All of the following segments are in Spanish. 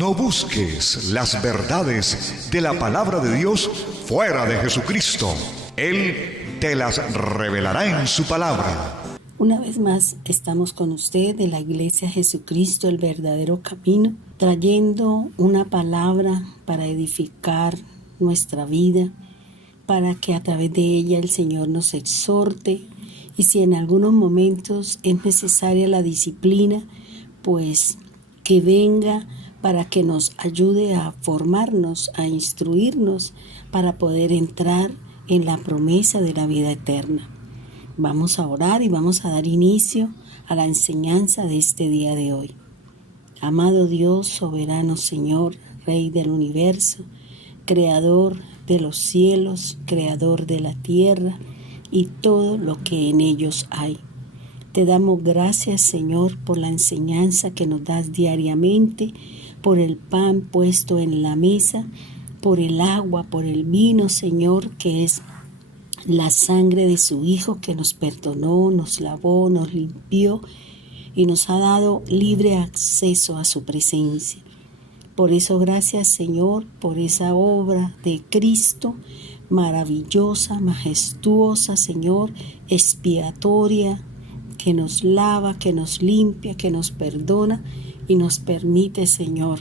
No busques las verdades de la palabra de Dios fuera de Jesucristo. Él te las revelará en su palabra. Una vez más estamos con usted de la Iglesia Jesucristo, el verdadero camino, trayendo una palabra para edificar nuestra vida, para que a través de ella el Señor nos exhorte, y si en algunos momentos es necesaria la disciplina, pues que venga para que nos ayude a formarnos, a instruirnos, para poder entrar en la promesa de la vida eterna. Vamos a orar y vamos a dar inicio a la enseñanza de este día de hoy. Amado Dios, soberano Señor, Rey del universo, Creador de los cielos, Creador de la tierra y todo lo que en ellos hay. Te damos gracias, Señor, por la enseñanza que nos das diariamente, por el pan puesto en la mesa, por el agua, por el vino, Señor, que es la sangre de su Hijo que nos perdonó, nos lavó, nos limpió y nos ha dado libre acceso a su presencia. Por eso gracias, Señor, por esa obra de Cristo maravillosa, majestuosa, Señor, expiatoria, que nos lava, que nos limpia, que nos perdona y nos permite, Señor,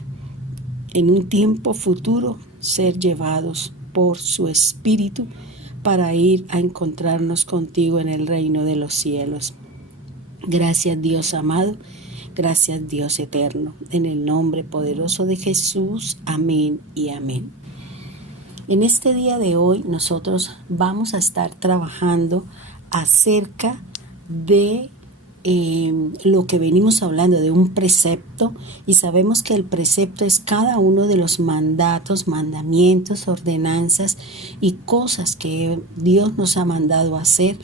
en un tiempo futuro ser llevados por su Espíritu para ir a encontrarnos contigo en el reino de los cielos. Gracias, Dios amado, gracias, Dios eterno, en el nombre poderoso de Jesús, amén y amén. En este día de hoy nosotros vamos a estar trabajando acerca de lo que venimos hablando, de un precepto, y sabemos que el precepto es cada uno de los mandatos, mandamientos, ordenanzas y cosas que Dios nos ha mandado a hacer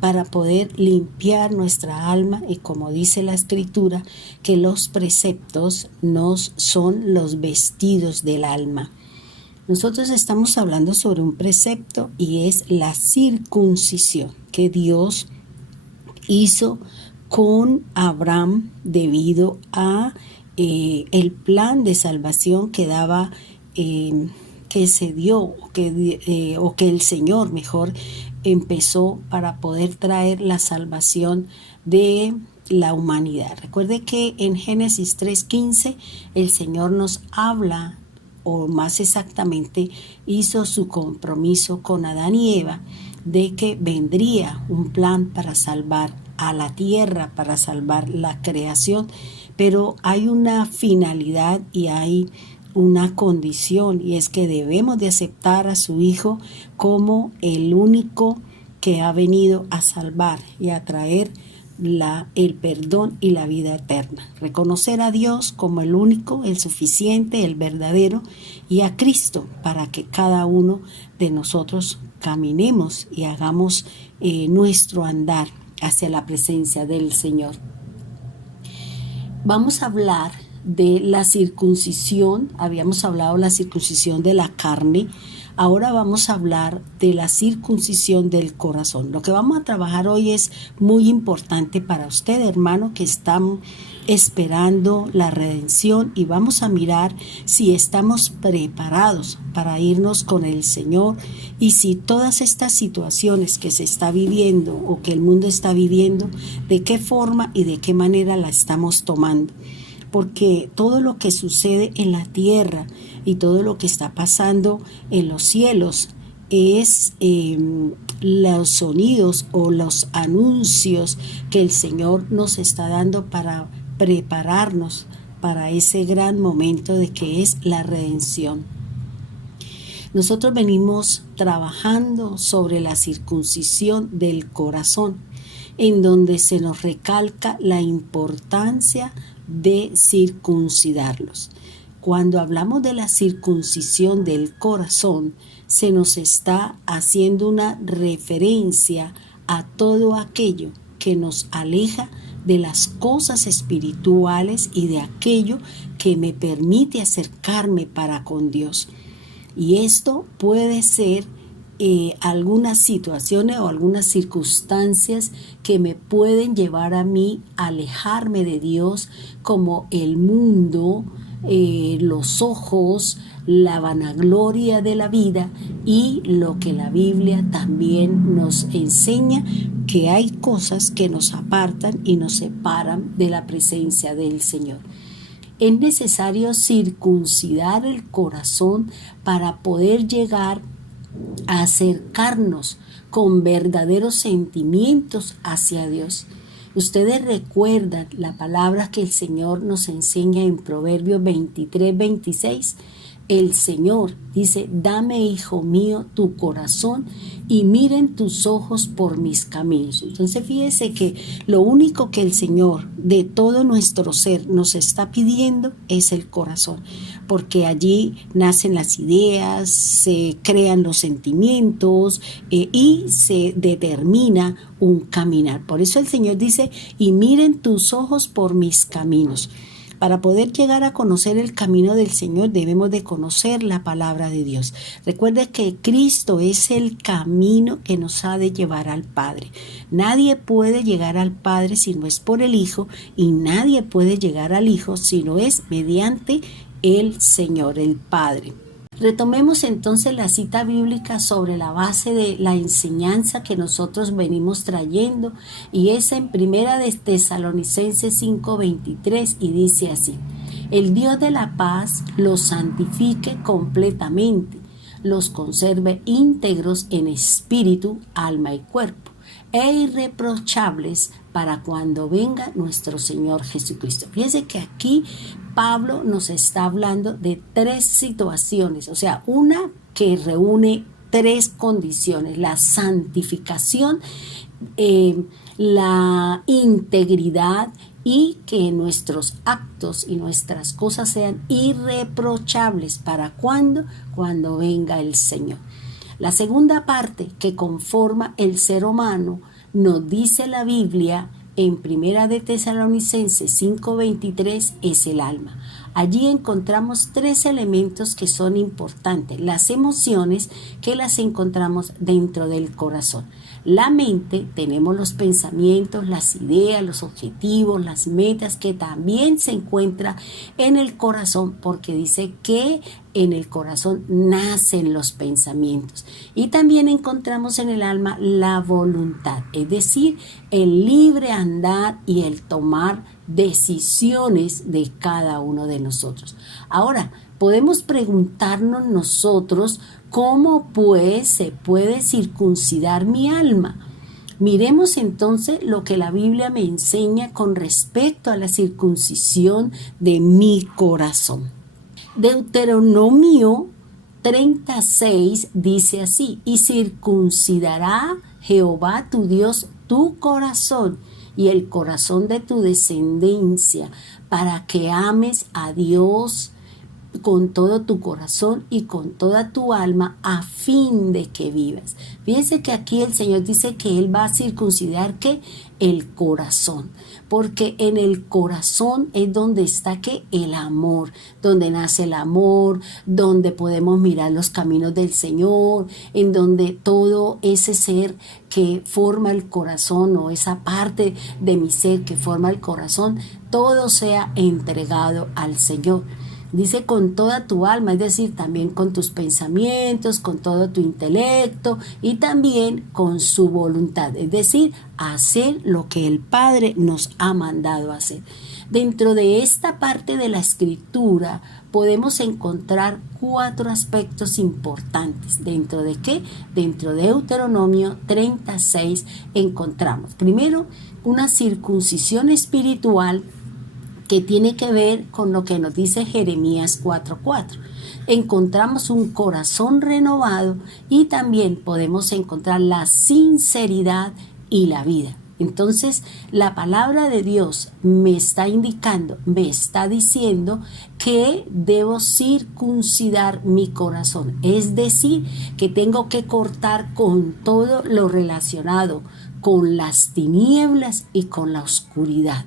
para poder limpiar nuestra alma, y como dice la Escritura, que los preceptos nos son los vestidos del alma. Nosotros estamos hablando sobre un precepto y es la circuncisión que Dios hizo con Abraham debido a el plan de salvación que daba, que se dio, o que el Señor mejor empezó para poder traer la salvación de la humanidad. Recuerde que en Génesis 3:15 el Señor nos habla, o más exactamente hizo su compromiso con Adán y Eva, de que vendría un plan para salvar a la tierra, para salvar la creación, pero hay una finalidad y hay una condición, y es que debemos de aceptar a su Hijo como el único que ha venido a salvar y a traer el perdón y la vida eterna. Reconocer a Dios como el único, el suficiente, el verdadero, y a Cristo para que cada uno de nosotros caminemos y hagamos nuestro andar hacia la presencia del Señor. Vamos a hablar de la circuncisión. Habíamos hablado de la circuncisión de la carne. Ahora vamos a hablar de la circuncisión del corazón. Lo que vamos a trabajar hoy es muy importante para usted, hermano, que están esperando la redención, y vamos a mirar si estamos preparados para irnos con el Señor, y si todas estas situaciones que se está viviendo o que el mundo está viviendo, de qué forma y de qué manera la estamos tomando. Porque todo lo que sucede en la tierra y todo lo que está pasando en los cielos es los sonidos o los anuncios que el Señor nos está dando para prepararnos para ese gran momento de que es la redención. Nosotros venimos trabajando sobre la circuncisión del corazón, en donde se nos recalca la importancia de circuncidarlos. Cuando hablamos de la circuncisión del corazón, se nos está haciendo una referencia a todo aquello que nos aleja de las cosas espirituales y de aquello que me permite acercarme para con Dios. Y esto puede ser algunas situaciones o algunas circunstancias que me pueden llevar a mí a alejarme de Dios, como el mundo, los ojos, la vanagloria de la vida y lo que la Biblia también nos enseña, que hay cosas que nos apartan y nos separan de la presencia del Señor. Es necesario circuncidar el corazón para poder llegar a acercarnos con verdaderos sentimientos hacia Dios. Ustedes recuerdan la palabra que el Señor nos enseña en Proverbios 23:26. El Señor dice: dame, hijo mío, tu corazón y miren tus ojos por mis caminos. Entonces fíjese que lo único que el Señor de todo nuestro ser nos está pidiendo es el corazón, porque allí nacen las ideas, se crean los sentimientos y se determina un caminar. Por eso el Señor dice: y miren tus ojos por mis caminos. Para poder llegar a conocer el camino del Señor debemos de conocer la palabra de Dios. Recuerde que Cristo es el camino que nos ha de llevar al Padre. Nadie puede llegar al Padre si no es por el Hijo, y nadie puede llegar al Hijo si no es mediante el Señor, el Padre. Retomemos entonces la cita bíblica sobre la base de la enseñanza que nosotros venimos trayendo, y es en Primera de Tesalonicenses 5:23, y dice así: el Dios de la paz los santifique completamente, los conserve íntegros en espíritu, alma y cuerpo, e irreprochables para cuando venga nuestro Señor Jesucristo. Fíjense que aquí Pablo nos está hablando de tres situaciones, o sea, una que reúne tres condiciones: la santificación, la integridad, y que nuestros actos y nuestras cosas sean irreprochables. ¿Para cuándo? Cuando venga el Señor. La segunda parte que conforma el ser humano, nos dice la Biblia en Primera de Tesalonicenses 5:23, es el alma. Allí encontramos tres elementos que son importantes: las emociones, que las encontramos dentro del corazón. La mente, tenemos los pensamientos, las ideas, los objetivos, las metas, que también se encuentra en el corazón, porque dice que en el corazón nacen los pensamientos. Y también encontramos en el alma la voluntad, es decir, el libre andar y el tomar decisiones de cada uno de nosotros. Ahora, podemos preguntarnos nosotros: ¿cómo pues se puede circuncidar mi alma? Miremos entonces lo que la Biblia me enseña con respecto a la circuncisión de mi corazón. Deuteronomio 36 dice así: y circuncidará Jehová tu Dios tu corazón y el corazón de tu descendencia, para que ames a Dios con todo tu corazón y con toda tu alma, a fin de que vivas. Fíjense que aquí el Señor dice que Él va a circuncidar ¿qué? El corazón, porque en el corazón es donde está ¿qué? El amor, donde nace el amor, donde podemos mirar los caminos del Señor, en donde todo ese ser que forma el corazón, o esa parte de mi ser que forma el corazón, todo sea entregado al Señor. Dice con toda tu alma, es decir, también con tus pensamientos, con todo tu intelecto y también con su voluntad, es decir, hacer lo que el Padre nos ha mandado hacer. Dentro de esta parte de la Escritura podemos encontrar cuatro aspectos importantes. ¿Dentro de qué? Dentro de Deuteronomio 36 encontramos, primero, una circuncisión espiritual que tiene que ver con lo que nos dice Jeremías 4:4. Encontramos un corazón renovado y también podemos encontrar la sinceridad y la vida. Entonces, la palabra de Dios me está indicando, me está diciendo que debo circuncidar mi corazón. Es decir, que tengo que cortar con todo lo relacionado con las tinieblas y con la oscuridad.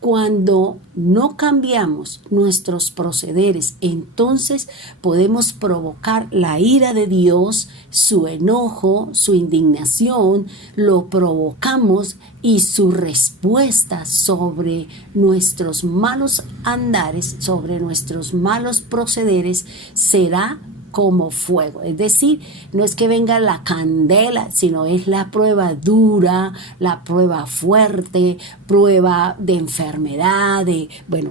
Cuando no cambiamos nuestros procederes, entonces podemos provocar la ira de Dios, su enojo, su indignación, lo provocamos y su respuesta sobre nuestros malos andares, sobre nuestros malos procederes, será como fuego. Es decir, no es que venga la candela, sino es la prueba dura, la prueba fuerte, prueba de enfermedad,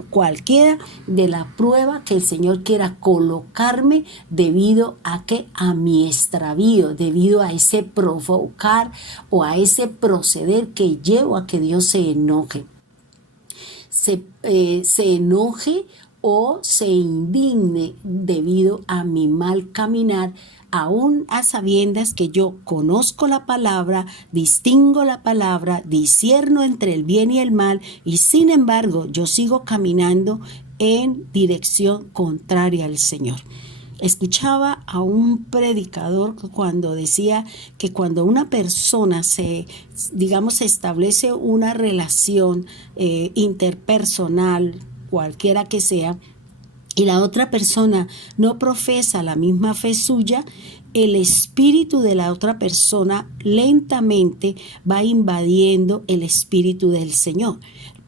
cualquiera de la prueba que el Señor quiera colocarme debido a a mi extravío, debido a ese provocar o a ese proceder que llevo a que Dios se enoje. Se enoje o se indigne debido a mi mal caminar, aún a sabiendas que yo conozco la palabra, distingo la palabra, discierno entre el bien y el mal, y sin embargo yo sigo caminando en dirección contraria al Señor. Escuchaba a un predicador cuando decía que cuando una persona establece una relación interpersonal, cualquiera que sea, y la otra persona no profesa la misma fe suya, el espíritu de la otra persona lentamente va invadiendo el espíritu del Señor.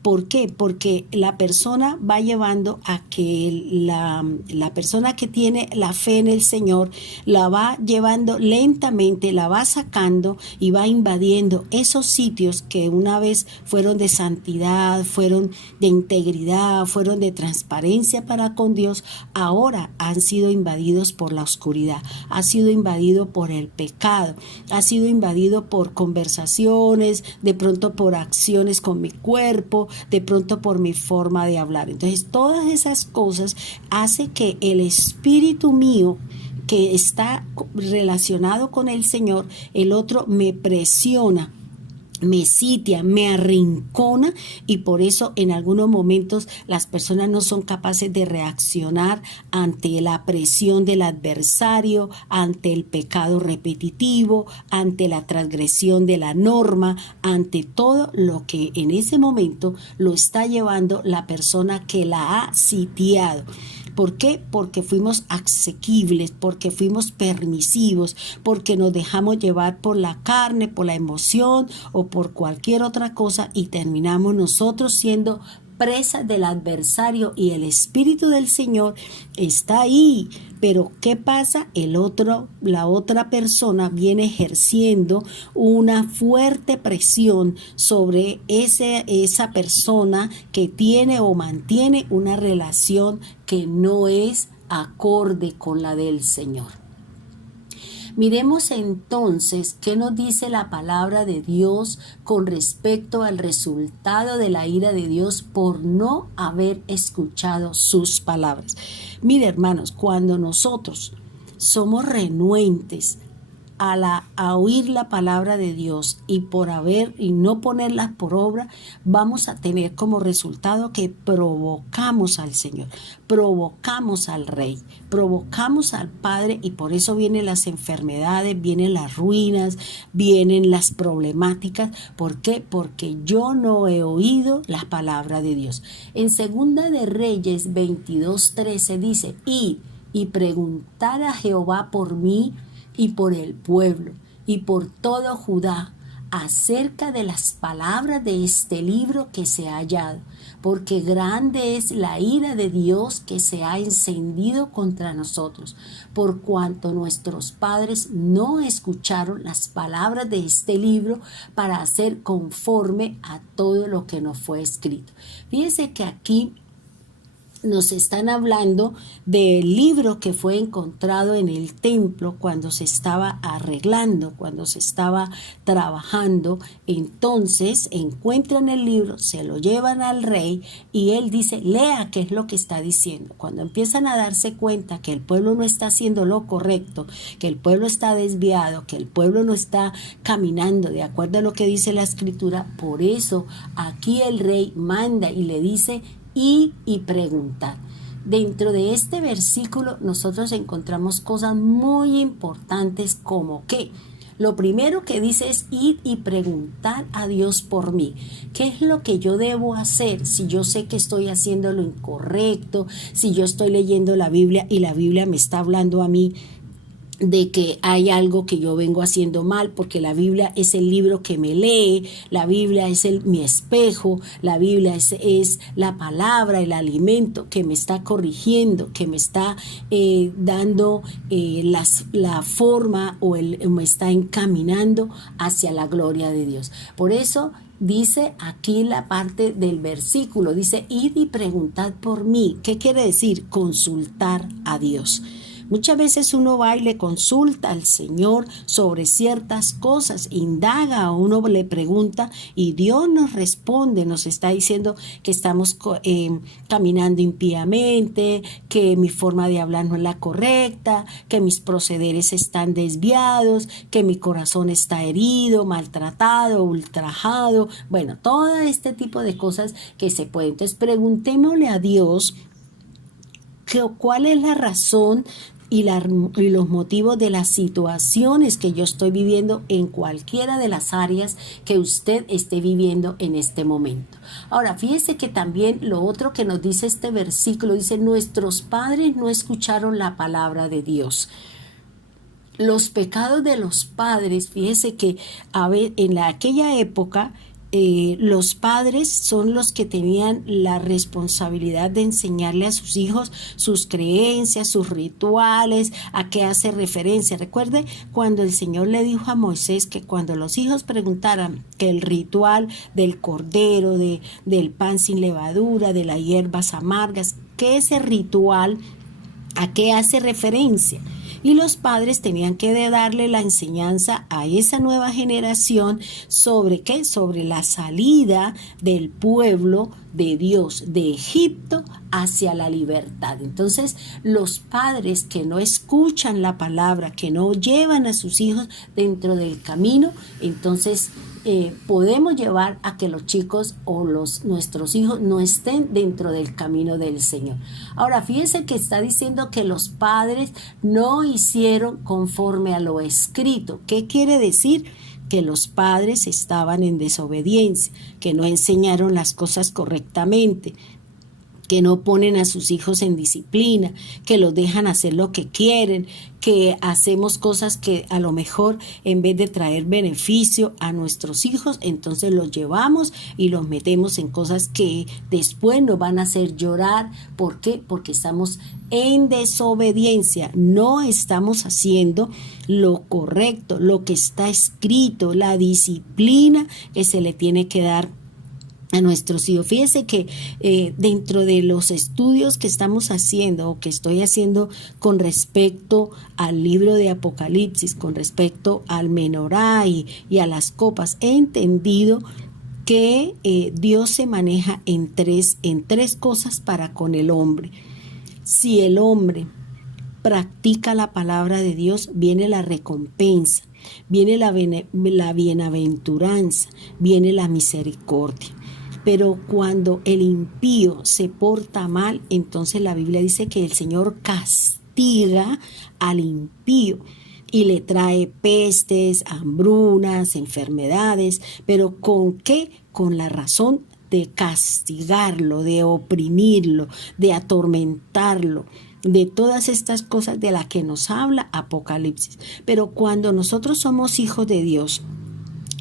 ¿Por qué? Porque la persona va llevando a que la persona que tiene la fe en el Señor la va llevando lentamente, la va sacando y va invadiendo esos sitios que una vez fueron de santidad, fueron de integridad, fueron de transparencia para con Dios, ahora han sido invadidos por la oscuridad, ha sido invadido por el pecado, ha sido invadido por conversaciones, de pronto por acciones con mi cuerpo, de pronto por mi forma de hablar. Entonces, todas esas cosas hacen que el espíritu mío, que está relacionado con el Señor, el otro me presiona, me sitia, me arrincona, y por eso en algunos momentos las personas no son capaces de reaccionar ante la presión del adversario, ante el pecado repetitivo, ante la transgresión de la norma, ante todo lo que en ese momento lo está llevando la persona que la ha sitiado. ¿Por qué? Porque fuimos asequibles, porque fuimos permisivos, porque nos dejamos llevar por la carne, por la emoción o por cualquier otra cosa, y terminamos nosotros siendo presa del adversario, y el Espíritu del Señor está ahí. Pero ¿qué pasa? La otra persona viene ejerciendo una fuerte presión sobre esa persona que tiene o mantiene una relación que no es acorde con la del Señor. Miremos entonces qué nos dice la palabra de Dios con respecto al resultado de la ira de Dios por no haber escuchado sus palabras. Mire, hermanos, cuando nosotros somos renuentes a oír la palabra de Dios y no ponerlas por obra, vamos a tener como resultado que provocamos al Señor, provocamos al Rey, provocamos al Padre, y por eso vienen las enfermedades, vienen las ruinas, vienen las problemáticas. ¿Por qué? Porque yo no he oído la palabra de Dios. En Segunda de Reyes 22:13 dice: id y preguntar a Jehová por mí y por el pueblo y por todo Judá acerca de las palabras de este libro que se ha hallado, porque grande es la ira de Dios que se ha encendido contra nosotros, por cuanto nuestros padres no escucharon las palabras de este libro para hacer conforme a todo lo que nos fue escrito. Fíjense que aquí nos están hablando del libro que fue encontrado en el templo cuando se estaba arreglando, cuando se estaba trabajando. Entonces encuentran el libro, se lo llevan al rey y él dice: lea qué es lo que está diciendo. Cuando empiezan a darse cuenta que el pueblo no está haciendo lo correcto, que el pueblo está desviado, que el pueblo no está caminando de acuerdo a lo que dice la escritura, por eso aquí el rey manda y le dice: y preguntar. Dentro de este versículo nosotros encontramos cosas muy importantes, como que lo primero que dice es ir y preguntar a Dios por mí. ¿Qué es lo que yo debo hacer si yo sé que estoy haciendo lo incorrecto, si yo estoy leyendo la Biblia y la Biblia me está hablando a mí de que hay algo que yo vengo haciendo mal? Porque la Biblia es el libro que me lee, la Biblia es mi espejo, la Biblia es la palabra, el alimento que me está corrigiendo, que me está dando la forma me está encaminando hacia la gloria de Dios. Por eso dice aquí la parte del versículo, dice, id y preguntad por mí. ¿Qué quiere decir? Consultar a Dios. Muchas veces uno va y le consulta al Señor sobre ciertas cosas, indaga, a uno le pregunta y Dios nos responde, nos está diciendo que estamos caminando impíamente, que mi forma de hablar no es la correcta, que mis procederes están desviados, que mi corazón está herido, maltratado, ultrajado. Bueno, todo este tipo de cosas que se pueden. Entonces preguntémosle a Dios cuál es la razón y los motivos de las situaciones que yo estoy viviendo en cualquiera de las áreas que usted esté viviendo en este momento. Ahora, fíjese que también lo otro que nos dice este versículo, dice, nuestros padres no escucharon la palabra de Dios. Los pecados de los padres, fíjese que en aquella época, los padres son los que tenían la responsabilidad de enseñarle a sus hijos sus creencias, sus rituales, a qué hace referencia. Recuerde cuando el Señor le dijo a Moisés que cuando los hijos preguntaran que el ritual del cordero, del pan sin levadura, de las hierbas amargas, que ese ritual, ¿a qué hace referencia? Y los padres tenían que darle la enseñanza a esa nueva generación sobre ¿qué? Sobre la salida del pueblo de Dios de Egipto hacia la libertad. Entonces, los padres que no escuchan la palabra, que no llevan a sus hijos dentro del camino, entonces podemos llevar a que los chicos o nuestros hijos no estén dentro del camino del Señor. Ahora, fíjense que está diciendo que los padres no hicieron conforme a lo escrito. ¿Qué quiere decir? Que los padres estaban en desobediencia, que no enseñaron las cosas correctamente, que no ponen a sus hijos en disciplina, que los dejan hacer lo que quieren, que hacemos cosas que a lo mejor en vez de traer beneficio a nuestros hijos, entonces los llevamos y los metemos en cosas que después nos van a hacer llorar. ¿Por qué? Porque estamos en desobediencia, no estamos haciendo lo correcto, lo que está escrito, la disciplina que se le tiene que dar a nuestros hijos. Fíjese que dentro de los estudios que estamos haciendo o que estoy haciendo con respecto al libro de Apocalipsis, con respecto al menorá y a las copas, he entendido que Dios se maneja en tres cosas para con el hombre. Si el hombre practica la palabra de Dios, viene la recompensa, viene la bienaventuranza, viene la misericordia. Pero cuando el impío se porta mal, entonces la Biblia dice que el Señor castiga al impío y le trae pestes, hambrunas, enfermedades. ¿Pero con qué? Con la razón de castigarlo, de oprimirlo, de atormentarlo, de todas estas cosas de las que nos habla Apocalipsis. Pero cuando nosotros somos hijos de Dios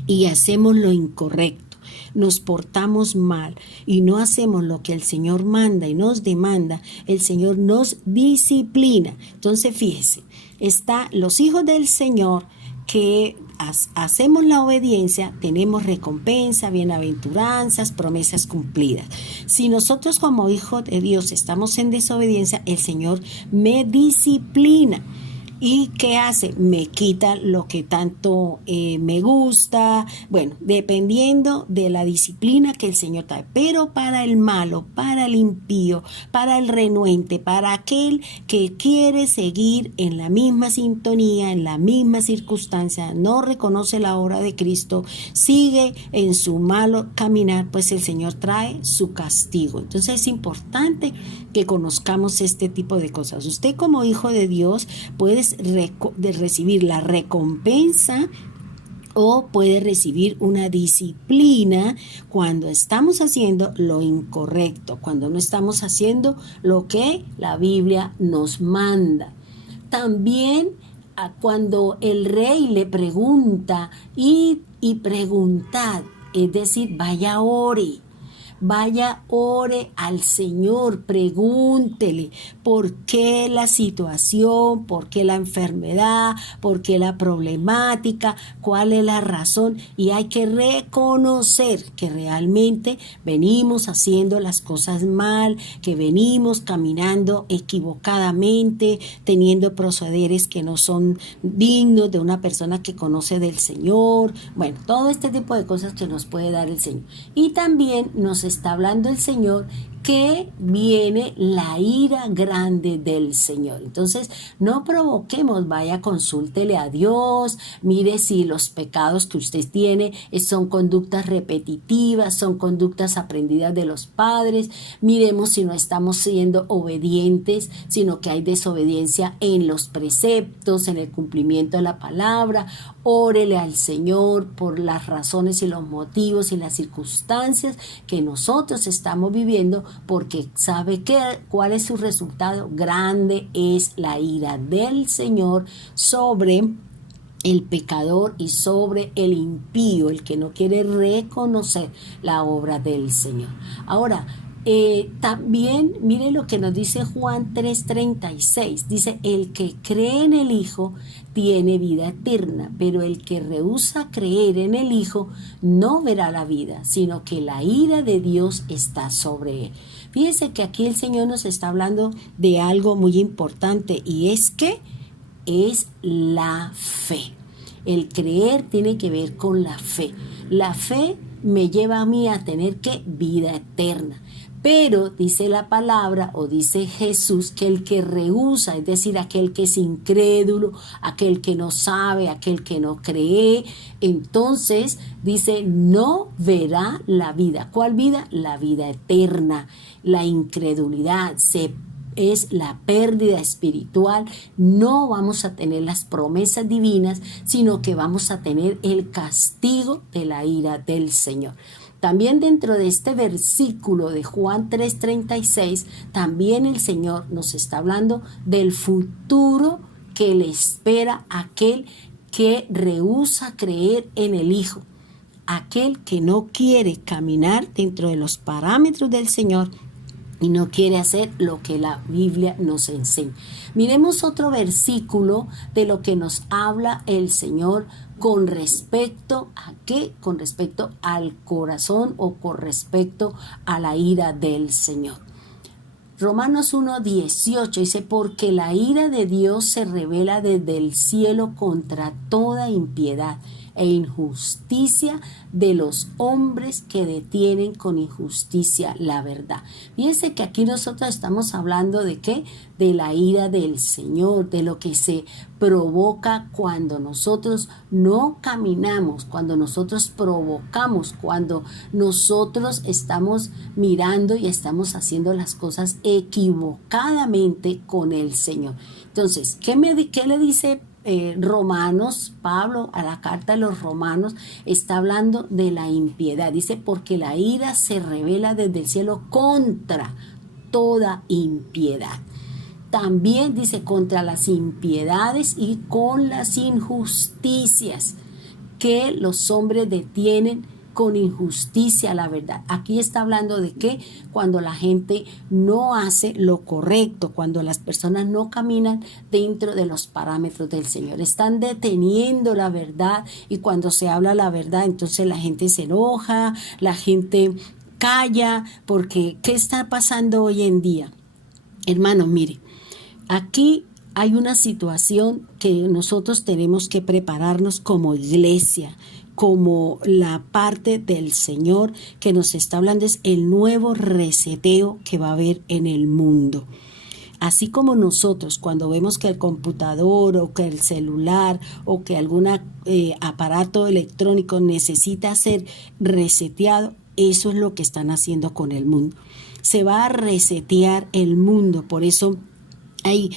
y hacemos lo incorrecto, nos portamos mal y no hacemos lo que el Señor manda y nos demanda, el Señor nos disciplina. Entonces fíjese, está los hijos del Señor que hacemos la obediencia, tenemos recompensa, bienaventuranzas, promesas cumplidas. Si nosotros como hijos de Dios estamos en desobediencia, el Señor me disciplina. ¿Y qué hace? Me quita lo que tanto me gusta. Bueno, dependiendo de la disciplina que el Señor trae. Pero para el malo, para el impío, para el renuente, para aquel que quiere seguir en la misma sintonía, en la misma circunstancia, no reconoce la obra de Cristo, sigue en su malo caminar, pues el Señor trae su castigo. Entonces es importante que conozcamos este tipo de cosas. Usted como hijo de Dios puede recibir la recompensa o puede recibir una disciplina cuando estamos haciendo lo incorrecto, cuando no estamos haciendo lo que la Biblia nos manda. También cuando el rey le pregunta y preguntad, es decir, vaya ore al Señor, pregúntele por qué la situación, por qué la enfermedad, por qué la problemática, cuál es la razón, y hay que reconocer que realmente venimos haciendo las cosas mal, que venimos caminando equivocadamente, teniendo procederes que no son dignos de una persona que conoce del Señor. Bueno, todo este tipo de cosas que nos puede dar el Señor. Y también nos está hablando el Señor que viene la ira grande del Señor. Entonces, no provoquemos, vaya, consúltele a Dios, mire si los pecados que usted tiene son conductas repetitivas, son conductas aprendidas de los padres, miremos si no estamos siendo obedientes, sino que hay desobediencia en los preceptos, en el cumplimiento de la palabra. Órele al Señor por las razones y los motivos y las circunstancias que nosotros estamos viviendo, porque sabe cuál es su resultado. Grande es la ira del Señor sobre el pecador y sobre el impío, el que no quiere reconocer la obra del Señor. Ahora, también mire lo que nos dice Juan 3:36, dice: el que cree en el Hijo tiene vida eterna, pero el que rehúsa creer en el Hijo no verá la vida, sino que la ira de Dios está sobre él. Fíjese que aquí el Señor nos está hablando de algo muy importante, y es que es la fe. El creer tiene que ver con la fe. La fe me lleva a mí a tener que vida eterna. Pero dice la palabra, o dice Jesús, que el que rehúsa, es decir, aquel que es incrédulo, aquel que no sabe, aquel que no cree, entonces dice, no verá la vida. ¿Cuál vida? La vida eterna. La incredulidad es la pérdida espiritual. No vamos a tener las promesas divinas, sino que vamos a tener el castigo de la ira del Señor. También dentro de este versículo de Juan 3:36, también el Señor nos está hablando del futuro que le espera a aquel que rehúsa creer en el Hijo, aquel que no quiere caminar dentro de los parámetros del Señor y no quiere hacer lo que la Biblia nos enseña. Miremos otro versículo de lo que nos habla el Señor con respecto a qué, con respecto al corazón o con respecto a la ira del Señor. Romanos 1:18 dice: porque la ira de Dios se revela desde el cielo contra toda impiedad e injusticia de los hombres que detienen con injusticia la verdad. Fíjense que aquí nosotros estamos hablando de ¿qué? De la ira del Señor, de lo que se provoca cuando nosotros no caminamos, cuando nosotros provocamos, cuando nosotros estamos mirando y estamos haciendo las cosas equivocadamente con el Señor. Entonces, ¿qué le dice Romanos? Pablo, a la carta de los Romanos, está hablando de la impiedad. Dice: porque la ira se revela desde el cielo contra toda impiedad. También dice: contra las impiedades y con las injusticias que los hombres detienen con injusticia la verdad. Aquí está hablando de que cuando la gente no hace lo correcto, cuando las personas no caminan dentro de los parámetros del Señor, están deteniendo la verdad, y cuando se habla la verdad, entonces la gente se enoja, la gente calla, porque ¿qué está pasando hoy en día? Hermanos, mire, aquí hay una situación que nosotros tenemos que prepararnos como iglesia, como la parte del Señor que nos está hablando, es el nuevo reseteo que va a haber en el mundo. Así como nosotros cuando vemos que el computador o que el celular o que algún aparato electrónico necesita ser reseteado, eso es lo que están haciendo con el mundo. Se va a resetear el mundo, por eso Hay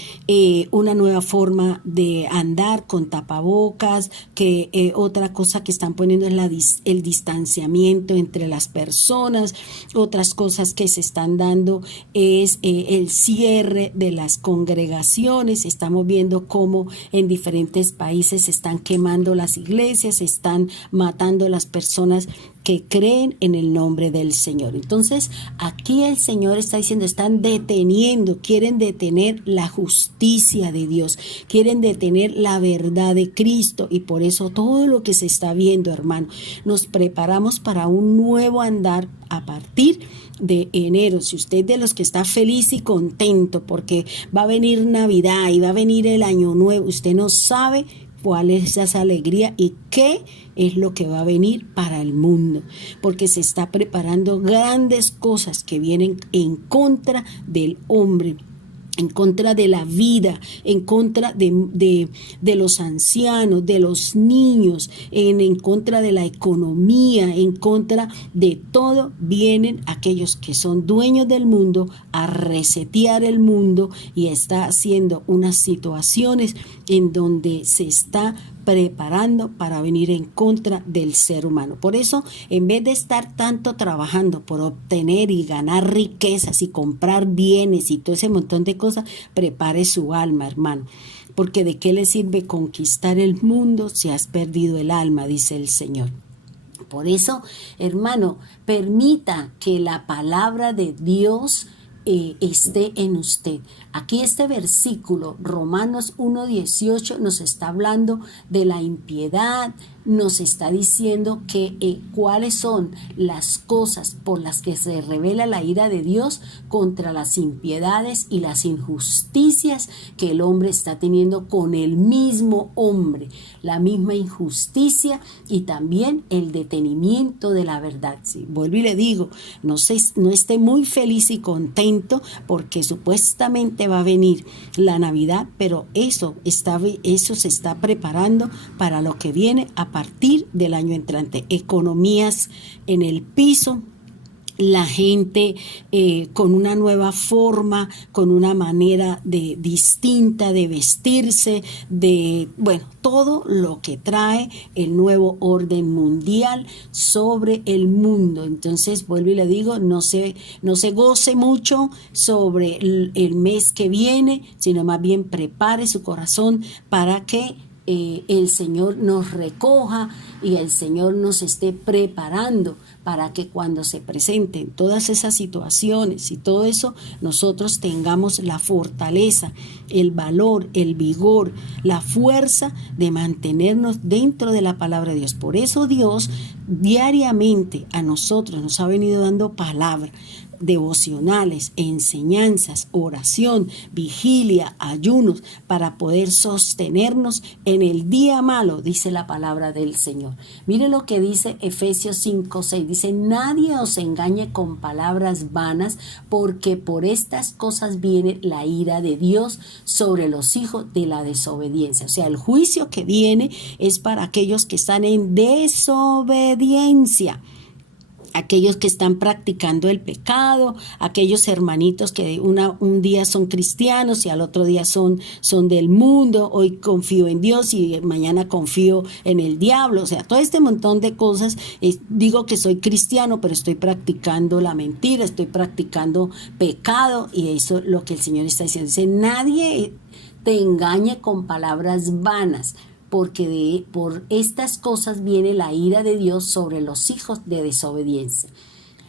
una nueva forma de andar con tapabocas, que otra cosa que están poniendo es el distanciamiento entre las personas. Otras cosas que se están dando es el cierre de las congregaciones. Estamos viendo cómo en diferentes países se están quemando las iglesias, se están matando las personas que creen en el nombre del Señor. Entonces, aquí el Señor está diciendo, están deteniendo, quieren detener la justicia de Dios, quieren detener la verdad de Cristo, y por eso todo lo que se está viendo, hermano, nos preparamos para un nuevo andar a partir de enero. Si usted es de los que está feliz y contento porque va a venir Navidad y va a venir el Año Nuevo, usted no sabe cuál es esa alegría y qué es lo que va a venir para el mundo, porque se está preparando grandes cosas que vienen en contra del hombre, en contra de la vida, en contra de los ancianos, de los niños, en contra de la economía, en contra de todo. Vienen aquellos que son dueños del mundo a resetear el mundo, y está haciendo unas situaciones en donde se está preparando para venir en contra del ser humano. Por eso, en vez de estar tanto trabajando por obtener y ganar riquezas y comprar bienes y todo ese montón de cosas, prepare su alma, hermano. Porque ¿de qué le sirve conquistar el mundo si has perdido el alma?, dice el Señor. Por eso, hermano, permita que la palabra de Dios esté en usted. Aquí este versículo, Romanos 1:18, nos está hablando de la impiedad, nos está diciendo que cuáles son las cosas por las que se revela la ira de Dios contra las impiedades y las injusticias que el hombre está teniendo con el mismo hombre, la misma injusticia y también el detenimiento de la verdad. Sí, vuelvo y le digo, no esté muy feliz y contento porque supuestamente va a venir la Navidad, pero eso se está preparando para lo que viene a partir del año entrante. Economías en el piso, la gente con una nueva forma, con una manera distinta de vestirse, todo lo que trae el nuevo orden mundial sobre el mundo. Entonces, vuelvo y le digo, no se goce mucho sobre el mes que viene, sino más bien prepare su corazón para que el Señor nos recoja y el Señor nos esté preparando para que cuando se presenten todas esas situaciones y todo eso, nosotros tengamos la fortaleza, el valor, el vigor, la fuerza de mantenernos dentro de la palabra de Dios. Por eso Dios diariamente a nosotros nos ha venido dando palabra, devocionales, enseñanzas, oración, vigilia, ayunos, para poder sostenernos en el día malo, dice la palabra del Señor. Mire lo que dice Efesios 5:6, dice: nadie os engañe con palabras vanas, porque por estas cosas viene la ira de Dios sobre los hijos de la desobediencia. O sea, el juicio que viene es para aquellos que están en desobediencia, aquellos que están practicando el pecado, aquellos hermanitos que un día son cristianos y al otro día son del mundo. Hoy confío en Dios y mañana confío en el diablo. O sea, todo este montón de cosas. Digo que soy cristiano, pero estoy practicando la mentira, estoy practicando pecado, y eso es lo que el Señor está diciendo. Dice: nadie te engañe con palabras vanas, porque por estas cosas viene la ira de Dios sobre los hijos de desobediencia.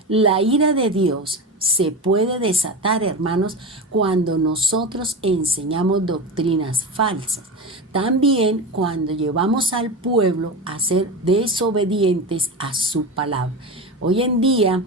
La ira de Dios se puede desatar, hermanos, cuando nosotros enseñamos doctrinas falsas. También cuando llevamos al pueblo a ser desobedientes a su palabra. Hoy en día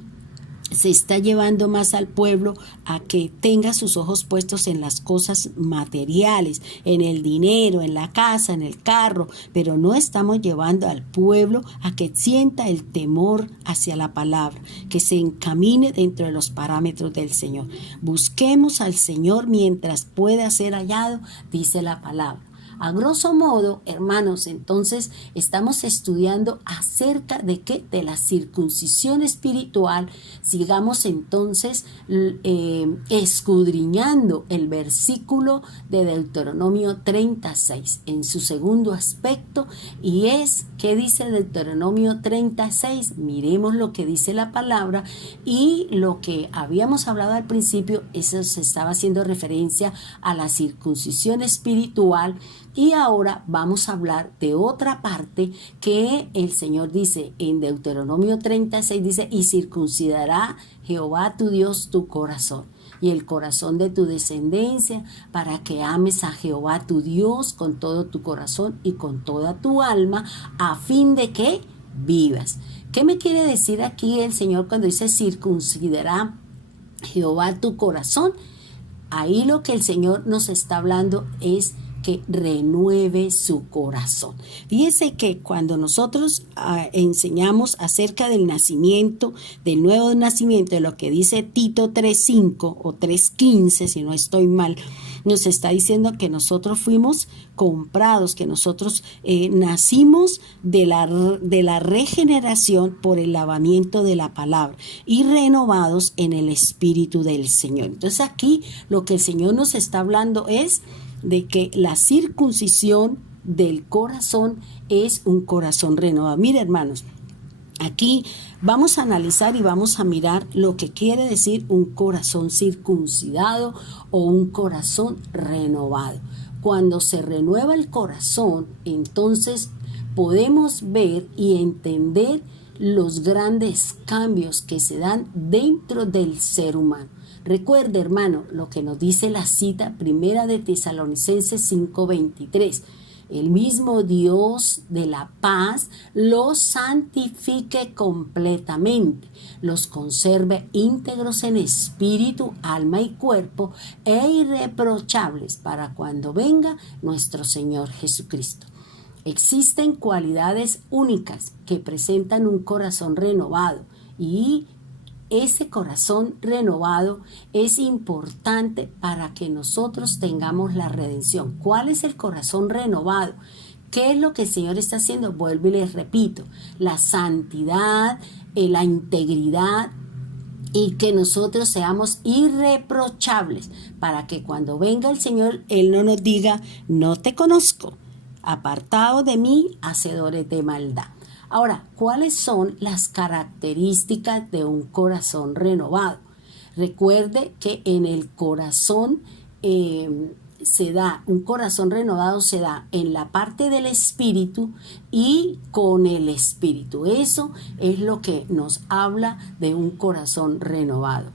se está llevando más al pueblo a que tenga sus ojos puestos en las cosas materiales, en el dinero, en la casa, en el carro, pero no estamos llevando al pueblo a que sienta el temor hacia la palabra, que se encamine dentro de los parámetros del Señor. Busquemos al Señor mientras pueda ser hallado, dice la palabra. A grosso modo, hermanos, entonces estamos estudiando acerca de qué, de la circuncisión espiritual. Sigamos entonces escudriñando el versículo de Deuteronomio 36 en su segundo aspecto, y es, ¿qué dice Deuteronomio 36? Miremos lo que dice la palabra, y lo que habíamos hablado al principio, eso se estaba haciendo referencia a la circuncisión espiritual, y ahora vamos a hablar de otra parte que el Señor dice en Deuteronomio 36, dice, y circuncidará Jehová tu Dios tu corazón y el corazón de tu descendencia, para que ames a Jehová tu Dios con todo tu corazón y con toda tu alma, a fin de que vivas. ¿Qué me quiere decir aquí el Señor cuando dice circuncidará Jehová tu corazón? Ahí lo que el Señor nos está hablando es que renueve su corazón. Fíjese que cuando nosotros enseñamos acerca del nacimiento, del nuevo nacimiento, de lo que dice Tito 3:5 o 3:15, si no estoy mal, nos está diciendo que nosotros fuimos comprados, que nosotros nacimos de la regeneración por el lavamiento de la palabra y renovados en el Espíritu del Señor. Entonces aquí lo que el Señor nos está hablando es de que la circuncisión del corazón es un corazón renovado. Mire, hermanos, aquí vamos a analizar y vamos a mirar lo que quiere decir un corazón circuncidado o un corazón renovado. Cuando se renueva el corazón, entonces podemos ver y entender los grandes cambios que se dan dentro del ser humano. Recuerde, hermano, lo que nos dice la cita primera de Tesalonicenses 5:23. El mismo Dios de la paz los santifique completamente, los conserve íntegros en espíritu, alma y cuerpo, e irreprochables para cuando venga nuestro Señor Jesucristo. Existen cualidades únicas que presentan un corazón renovado, y ese corazón renovado es importante para que nosotros tengamos la redención. ¿Cuál es el corazón renovado? ¿Qué es lo que el Señor está haciendo? Vuelvo y les repito, la santidad, la integridad, y que nosotros seamos irreprochables para que cuando venga el Señor, Él no nos diga, no te conozco, apartado de mí, hacedores de maldad. Ahora, ¿cuáles son las características de un corazón renovado? Recuerde que en el corazón un corazón renovado se da en la parte del espíritu y con el espíritu. Eso es lo que nos habla de un corazón renovado.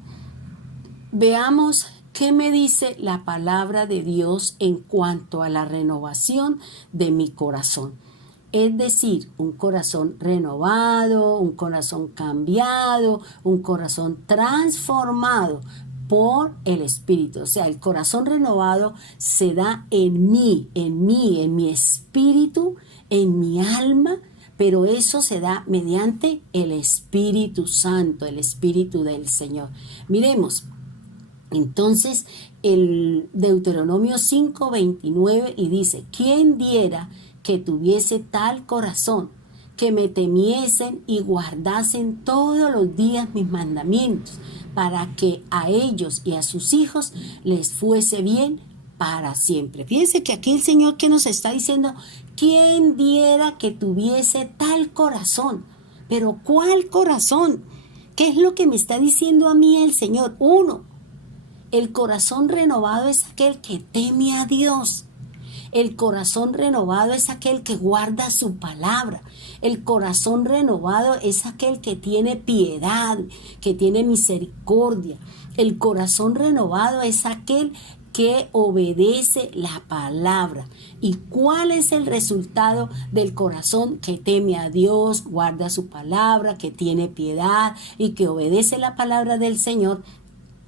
Veamos qué me dice la palabra de Dios en cuanto a la renovación de mi corazón. Es decir, un corazón renovado, un corazón cambiado, un corazón transformado por el Espíritu. O sea, el corazón renovado se da en mí, en mi espíritu, en mi alma, pero eso se da mediante el Espíritu Santo, el Espíritu del Señor. Miremos, entonces, el Deuteronomio 5:29 y dice, ¿quién diera que tuviese tal corazón, que me temiesen y guardasen todos los días mis mandamientos, para que a ellos y a sus hijos les fuese bien para siempre? Fíjense que aquí el Señor que nos está diciendo, ¿quién diera que tuviese tal corazón? Pero ¿cuál corazón? ¿Qué es lo que me está diciendo a mí el Señor? Uno, el corazón renovado es aquel que teme a Dios. El corazón renovado es aquel que guarda su palabra. El corazón renovado es aquel que tiene piedad, que tiene misericordia. El corazón renovado es aquel que obedece la palabra. ¿Y cuál es el resultado del corazón que teme a Dios, guarda su palabra, que tiene piedad y que obedece la palabra del Señor?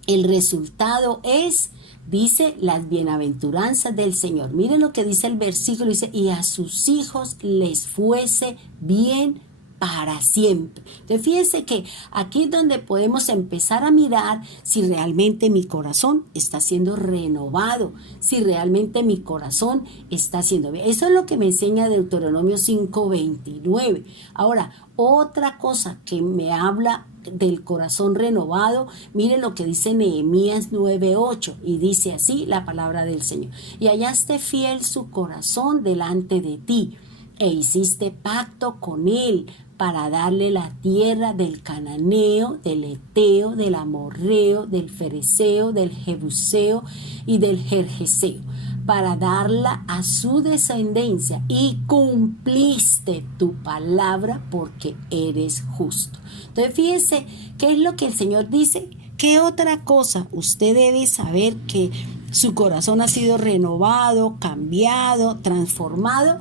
El resultado es, dice, las bienaventuranzas del Señor. Miren lo que dice el versículo, dice, y a sus hijos les fuese bien para siempre. Entonces fíjense que aquí es donde podemos empezar a mirar si realmente mi corazón está siendo renovado, si realmente mi corazón está siendo bien. Eso es lo que me enseña Deuteronomio 5:29. Ahora, otra cosa que me habla del corazón renovado, miren lo que dice Nehemías 9:8, y dice así la palabra del Señor: y hallaste fiel su corazón delante de ti, e hiciste pacto con él para darle la tierra del cananeo, del eteo, del amorreo, del fereceo, del jebuseo y del jerjeseo, para darla a su descendencia, y cumpliste tu palabra porque eres justo. Entonces fíjense qué es lo que el Señor dice. ¿Qué otra cosa usted debe saber que su corazón ha sido renovado, cambiado, transformado?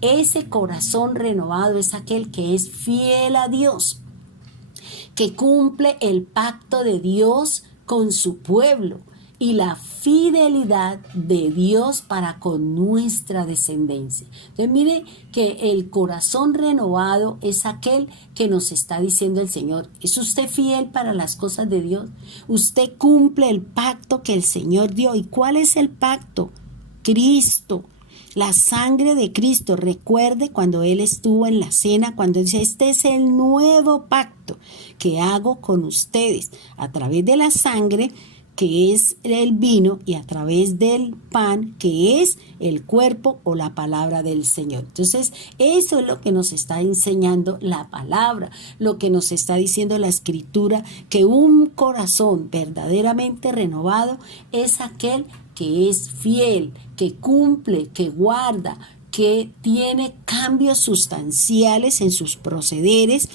Ese corazón renovado es aquel que es fiel a Dios, que cumple el pacto de Dios con su pueblo y la fidelidad de Dios para con nuestra descendencia. Entonces mire que el corazón renovado es aquel que nos está diciendo el Señor: ¿es usted fiel para las cosas de Dios? ¿Usted cumple el pacto que el Señor dio? ¿Y cuál es el pacto? Cristo. La sangre de Cristo. Recuerde cuando Él estuvo en la cena, cuando dice: este es el nuevo pacto que hago con ustedes, a través de la sangre, que es el vino, y a través del pan, que es el cuerpo o la palabra del Señor. Entonces, eso es lo que nos está enseñando la palabra, lo que nos está diciendo la Escritura, que un corazón verdaderamente renovado es aquel que es fiel, que cumple, que guarda, que tiene cambios sustanciales en sus procederes,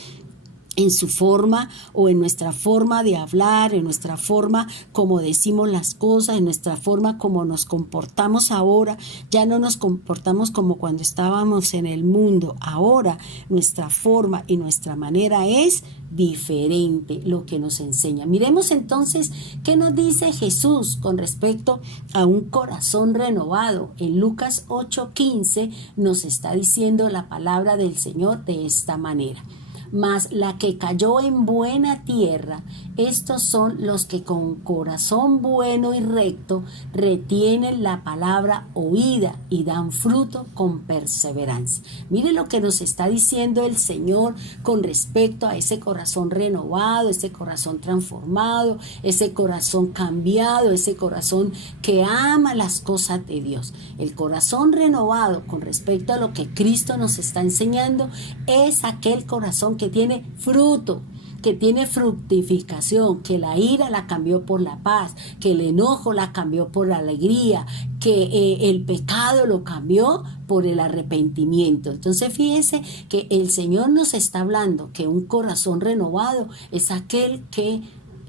en su forma o en nuestra forma de hablar, en nuestra forma como decimos las cosas, en nuestra forma como nos comportamos ahora. Ya no nos comportamos como cuando estábamos en el mundo. Ahora nuestra forma y nuestra manera es diferente, lo que nos enseña. Miremos entonces qué nos dice Jesús con respecto a un corazón renovado. En Lucas 8:15 nos está diciendo la palabra del Señor de esta manera: mas la que cayó en buena tierra, estos son los que con corazón bueno y recto retienen la palabra oída y dan fruto con perseverancia. Mire lo que nos está diciendo el Señor con respecto a ese corazón renovado, ese corazón transformado, ese corazón cambiado, ese corazón que ama las cosas de Dios. El corazón renovado con respecto a lo que Cristo nos está enseñando es aquel corazón que tiene fruto, que tiene fructificación, que la ira la cambió por la paz, que el enojo la cambió por la alegría, que el pecado lo cambió por el arrepentimiento. Entonces fíjese que el Señor nos está hablando que un corazón renovado es aquel que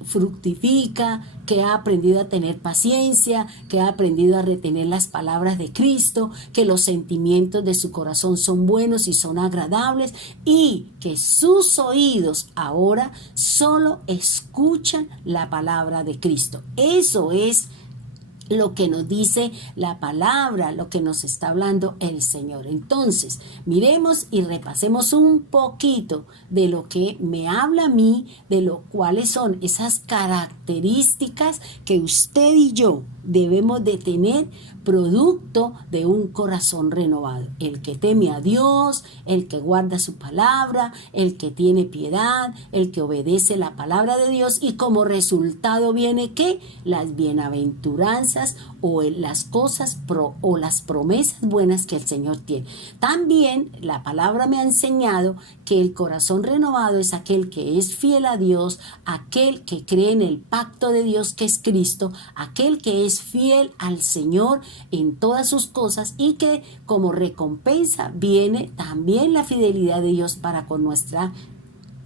fructifica, que ha aprendido a tener paciencia, que ha aprendido a retener las palabras de Cristo, que los sentimientos de su corazón son buenos y son agradables, y que sus oídos ahora solo escuchan la palabra de Cristo. Eso es lo que nos dice la palabra, lo que nos está hablando el Señor. Entonces, miremos y repasemos un poquito de lo que me habla a mí, de lo cuáles son esas características que usted y yo debemos de tener producto de un corazón renovado. El que teme a Dios, el que guarda su palabra, el que tiene piedad, el que obedece la palabra de Dios, y como resultado viene ¿qué? Las bienaventuranzas o las cosas o las promesas buenas que el Señor tiene. También la palabra me ha enseñado que el corazón renovado es aquel que es fiel a Dios, aquel que cree en el pacto de Dios que es Cristo, aquel que es fiel al Señor en todas sus cosas, y que como recompensa viene también la fidelidad de Dios para con nuestra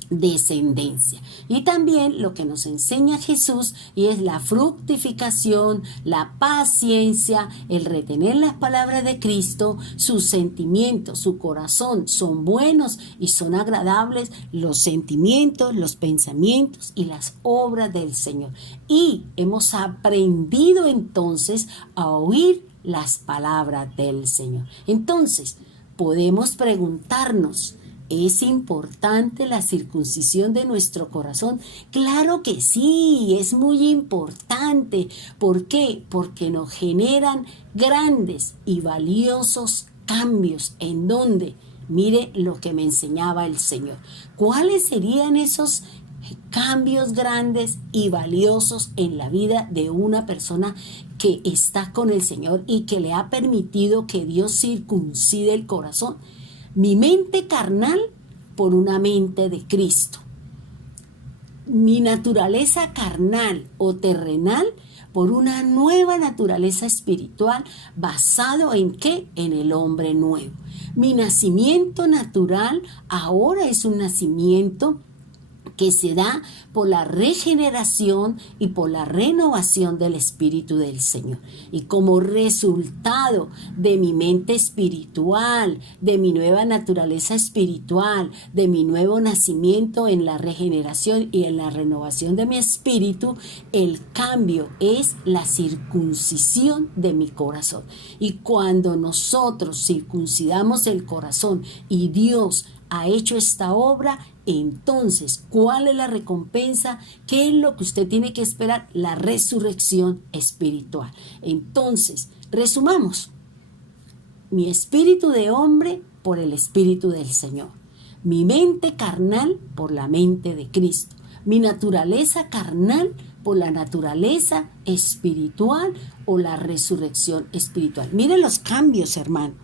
descendencia. Y también lo que nos enseña Jesús, y es la fructificación, la paciencia, el retener las palabras de Cristo, sus sentimientos, su corazón son buenos y son agradables, los sentimientos, los pensamientos y las obras del Señor. Y hemos aprendido entonces a oír las palabras del Señor. Entonces, podemos preguntarnos, ¿Es importante la circuncisión de nuestro corazón? Claro que sí, es muy importante. ¿Por qué? Porque nos generan grandes y valiosos cambios. ¿En dónde? Mire lo que me enseñaba el Señor. ¿Cuáles serían esos cambios grandes y valiosos en la vida de una persona que está con el Señor y que le ha permitido que Dios circuncide el corazón? Mi mente carnal por una mente de Cristo. Mi naturaleza carnal o terrenal por una nueva naturaleza espiritual basado en ¿qué? En el hombre nuevo. Mi nacimiento natural ahora es un nacimiento que se da por la regeneración y por la renovación del Espíritu del Señor. Y como resultado de mi mente espiritual, de mi nueva naturaleza espiritual, de mi nuevo nacimiento en la regeneración y en la renovación de mi espíritu, el cambio es la circuncisión de mi corazón. Y cuando nosotros circuncidamos el corazón y Dios ha hecho esta obra, entonces, ¿cuál es la recompensa? ¿Qué es lo que usted tiene que esperar? La resurrección espiritual. Entonces, resumamos. Mi espíritu de hombre por el Espíritu del Señor. Mi mente carnal por la mente de Cristo. Mi naturaleza carnal por la naturaleza espiritual o la resurrección espiritual. Miren los cambios, hermano.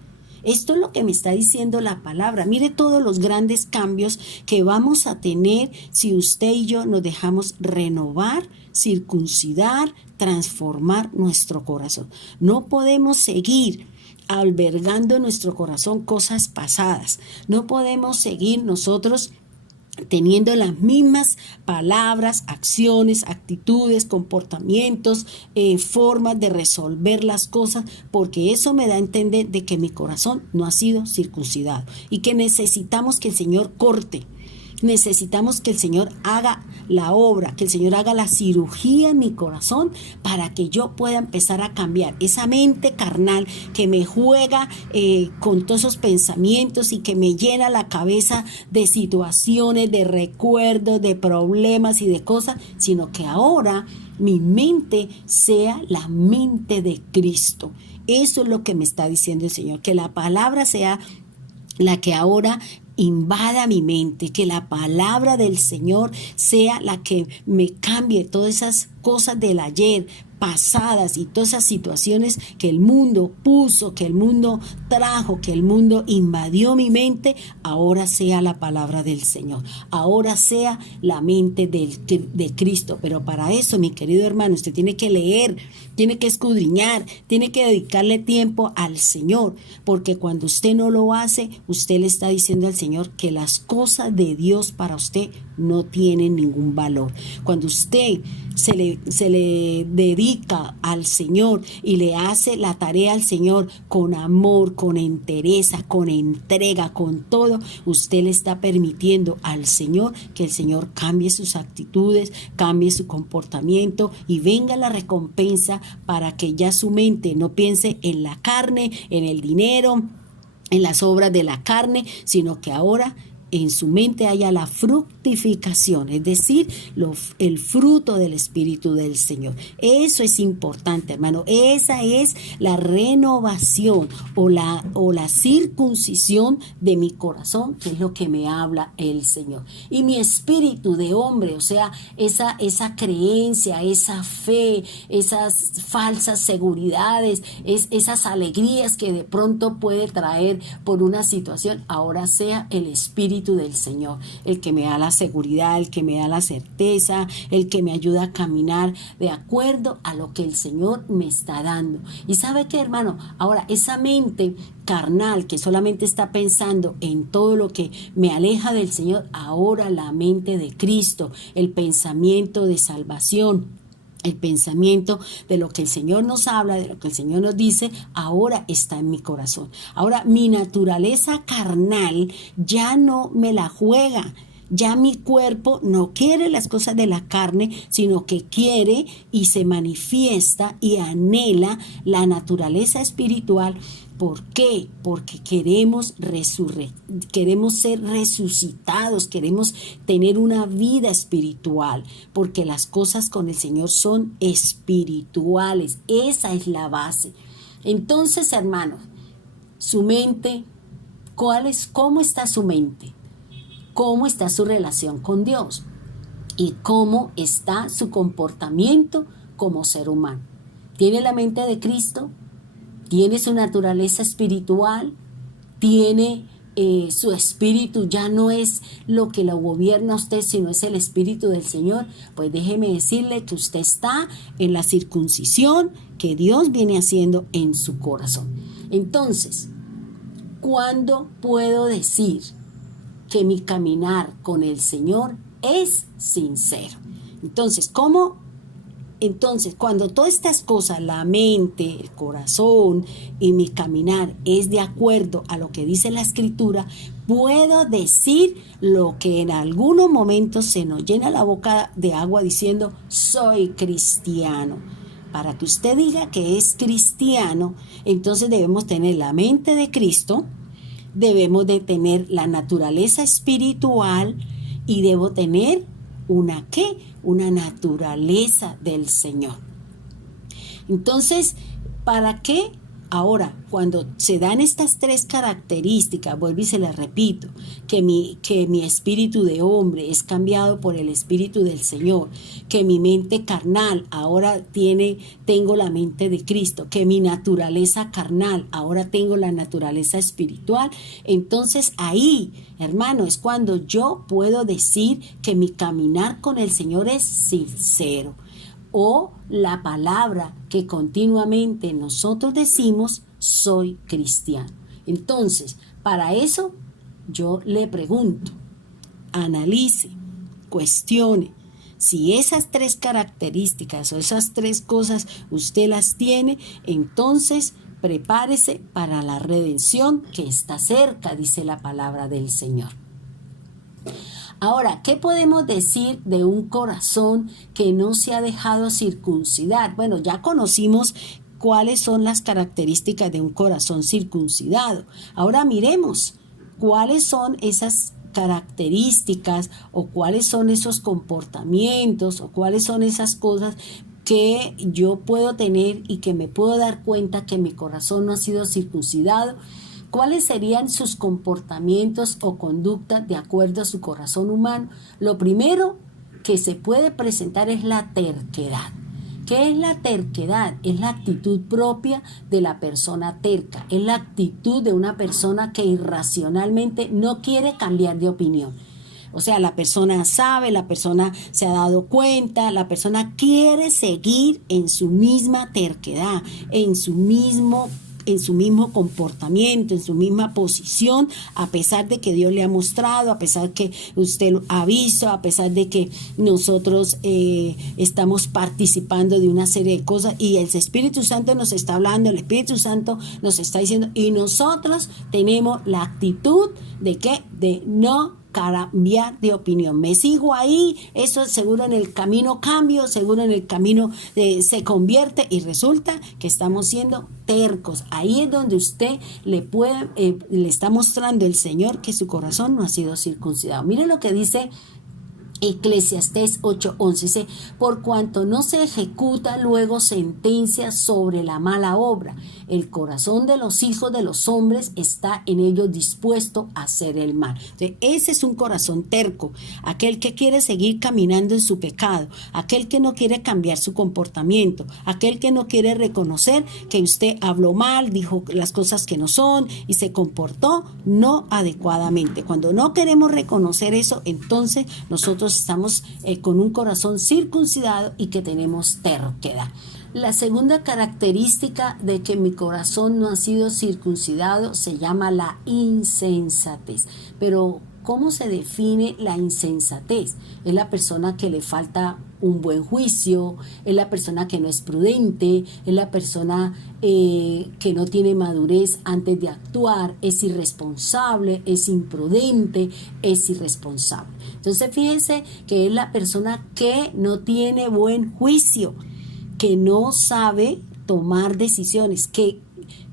Esto es lo que me está diciendo la palabra. Mire todos los grandes cambios que vamos a tener si usted y yo nos dejamos renovar, circuncidar, transformar nuestro corazón. No podemos seguir albergando en nuestro corazón cosas pasadas. No podemos seguir nosotros teniendo las mismas palabras, acciones, actitudes, comportamientos, formas de resolver las cosas, porque eso me da a entender de que mi corazón no ha sido circuncidado y que necesitamos que el Señor corte. Necesitamos que el Señor haga la obra, que el Señor haga la cirugía en mi corazón para que yo pueda empezar a cambiar esa mente carnal que me juega con todos esos pensamientos y que me llena la cabeza de situaciones, de recuerdos, de problemas y de cosas, sino que ahora mi mente sea la mente de Cristo. Eso es lo que me está diciendo el Señor, que la palabra sea la que ahora invada mi mente, que la palabra del Señor sea la que me cambie todas esas cosas del ayer, pasadas y todas esas situaciones que el mundo puso, que el mundo trajo, que el mundo invadió mi mente, ahora sea la palabra del Señor, ahora sea la mente de Cristo. Pero para eso, mi querido hermano, usted tiene que leer, tiene que escudriñar, tiene que dedicarle tiempo al Señor, porque cuando usted no lo hace, usted le está diciendo al Señor que las cosas de Dios para usted no tienen ningún valor. Cuando usted se le dedica al Señor y le hace la tarea al Señor con amor, con entereza, con entrega, con todo, usted le está permitiendo al Señor que el Señor cambie sus actitudes, cambie su comportamiento y venga la recompensa para que ya su mente no piense en la carne, en el dinero, en las obras de la carne, sino que ahora en su mente haya la fructificación, es decir, el fruto del Espíritu del Señor. Eso es importante, hermano. Esa es la renovación o la circuncisión de mi corazón, que es lo que me habla el Señor. Y mi espíritu de hombre, o sea, esa creencia, esa fe, esas falsas seguridades, esas alegrías que de pronto puede traer por una situación, ahora sea el Espíritu del Señor, el que me da la seguridad, el que me da la certeza, el que me ayuda a caminar de acuerdo a lo que el Señor me está dando. Y ¿sabe qué, hermano? Ahora, esa mente carnal que solamente está pensando en todo lo que me aleja del Señor, ahora la mente de Cristo, el pensamiento de salvación, el pensamiento de lo que el Señor nos habla, de lo que el Señor nos dice, ahora está en mi corazón. Ahora mi naturaleza carnal ya no me la juega. Ya mi cuerpo no quiere las cosas de la carne, sino que quiere y se manifiesta y anhela la naturaleza espiritual. ¿Por qué? Porque queremos ser resucitados, queremos tener una vida espiritual, porque las cosas con el Señor son espirituales. Esa es la base. Entonces, hermanos, su mente, ¿cómo está su mente? ¿Cómo está su relación con Dios? ¿Y cómo está su comportamiento como ser humano? ¿Tiene la mente de Cristo? ¿Tiene su naturaleza espiritual? ¿Tiene su espíritu? Ya no es lo que lo gobierna a usted, sino es el espíritu del Señor. Pues déjeme decirle que usted está en la circuncisión que Dios viene haciendo en su corazón. Entonces, ¿cuándo puedo decir que mi caminar con el Señor es sincero? Entonces, cuando todas estas cosas, la mente, el corazón y mi caminar es de acuerdo a lo que dice la Escritura, puedo decir lo que en algunos momentos se nos llena la boca de agua diciendo, soy cristiano. Para que usted diga que es cristiano, entonces debemos tener la mente de Cristo, debemos de tener la naturaleza espiritual y debo tener una naturaleza del Señor. Entonces, ¿para qué? Ahora, cuando se dan estas tres características, vuelvo y se las repito, que mi espíritu de hombre es cambiado por el espíritu del Señor, que mi mente carnal ahora tengo la mente de Cristo, que mi naturaleza carnal ahora tengo la naturaleza espiritual, entonces ahí, hermano, es cuando yo puedo decir que mi caminar con el Señor es sincero. O la palabra que continuamente nosotros decimos, soy cristiano. Entonces, para eso yo le pregunto, analice, cuestione. Si esas tres características o esas tres cosas usted las tiene, entonces prepárese para la redención que está cerca, dice la palabra del Señor. Ahora, ¿qué podemos decir de un corazón que no se ha dejado circuncidar? Bueno, ya conocimos cuáles son las características de un corazón circuncidado. Ahora miremos cuáles son esas características o cuáles son esos comportamientos o cuáles son esas cosas que yo puedo tener y que me puedo dar cuenta que mi corazón no ha sido circuncidado. ¿Cuáles serían sus comportamientos o conductas de acuerdo a su corazón humano? Lo primero que se puede presentar es la terquedad. ¿Qué es la terquedad? Es la actitud propia de la persona terca. Es la actitud de una persona que irracionalmente no quiere cambiar de opinión. O sea, la persona sabe, la persona se ha dado cuenta, la persona quiere seguir en su misma terquedad, en su mismo comportamiento, en su misma posición, a pesar de que Dios le ha mostrado, a pesar que usted lo ha visto, a pesar de que nosotros estamos participando de una serie de cosas y el Espíritu Santo nos está hablando, el Espíritu Santo nos está diciendo y nosotros tenemos la actitud de no cambiar de opinión. Me sigo ahí, eso seguro en el camino cambio, seguro en el camino se convierte y resulta que estamos siendo tercos. Ahí es donde usted le está mostrando el Señor que su corazón no ha sido circuncidado. Mire lo que dice Eclesiastés 8:11, dice, por cuanto no se ejecuta luego sentencia sobre la mala obra, el corazón de los hijos de los hombres está en ellos dispuesto a hacer el mal. Entonces, ese es un corazón terco, aquel que quiere seguir caminando en su pecado, aquel que no quiere cambiar su comportamiento, aquel que no quiere reconocer que usted habló mal, dijo las cosas que no son y se comportó no adecuadamente. Cuando no queremos reconocer eso, entonces nosotros estamos con un corazón circuncidado y que tenemos terquedad. La segunda característica de que mi corazón no ha sido circuncidado se llama la insensatez. Pero ¿cómo se define la insensatez? Es la persona que le falta un buen juicio, es la persona que no es prudente, es la persona que no tiene madurez antes de actuar, es irresponsable, es imprudente, es irresponsable. Entonces fíjense que es la persona que no tiene buen juicio, que no sabe tomar decisiones, que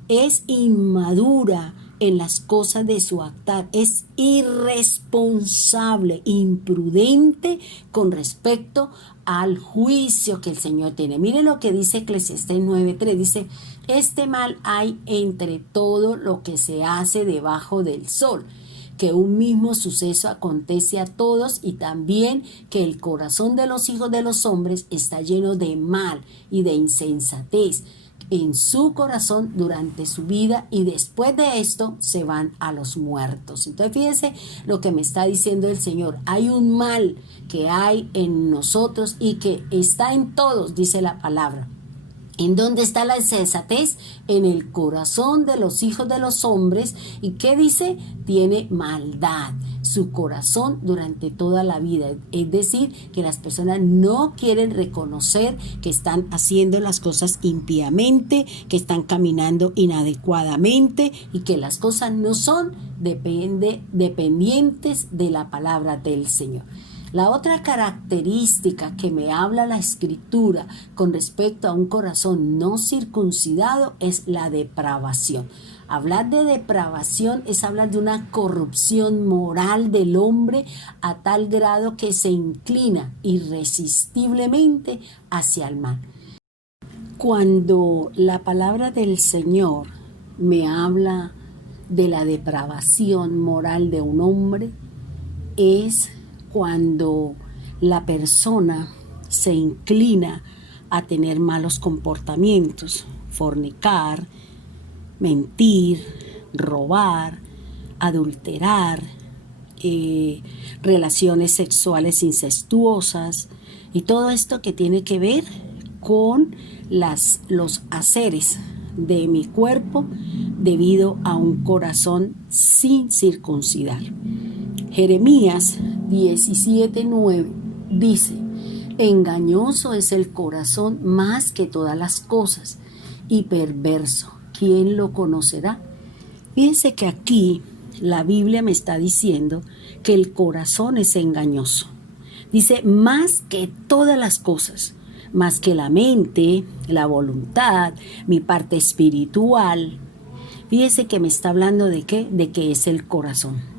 es inmadura en las cosas de su actuar, es irresponsable, imprudente con respecto al juicio que el Señor tiene. Miren lo que dice Eclesiastés 9:3, dice: este mal hay entre todo lo que se hace debajo del sol, que un mismo suceso acontece a todos, y también que el corazón de los hijos de los hombres está lleno de mal y de insensatez en su corazón durante su vida, y después de esto se van a los muertos. Entonces fíjense lo que me está diciendo el Señor: hay un mal que hay en nosotros y que está en todos, dice la palabra. ¿En dónde está la insensatez? En el corazón de los hijos de los hombres. ¿Y qué dice? Tiene maldad su corazón durante toda la vida. Es decir, que las personas no quieren reconocer que están haciendo las cosas impíamente, que están caminando inadecuadamente y que las cosas no son dependientes de la palabra del Señor. La otra característica que me habla la Escritura con respecto a un corazón no circuncidado es la depravación. Hablar de depravación es hablar de una corrupción moral del hombre a tal grado que se inclina irresistiblemente hacia el mal. Cuando la palabra del Señor me habla de la depravación moral de un hombre, es cuando la persona se inclina a tener malos comportamientos, fornicar, mentir, robar, adulterar, relaciones sexuales incestuosas, y todo esto que tiene que ver con los haceres de mi cuerpo debido a un corazón sin circuncidar. Jeremías 17:9 dice: engañoso es el corazón más que todas las cosas y perverso, ¿quién lo conocerá? Fíjense que aquí la Biblia me está diciendo que el corazón es engañoso. Dice más que todas las cosas, más que la mente, la voluntad, mi parte espiritual. Fíjese que me está hablando de qué, de que es el corazón.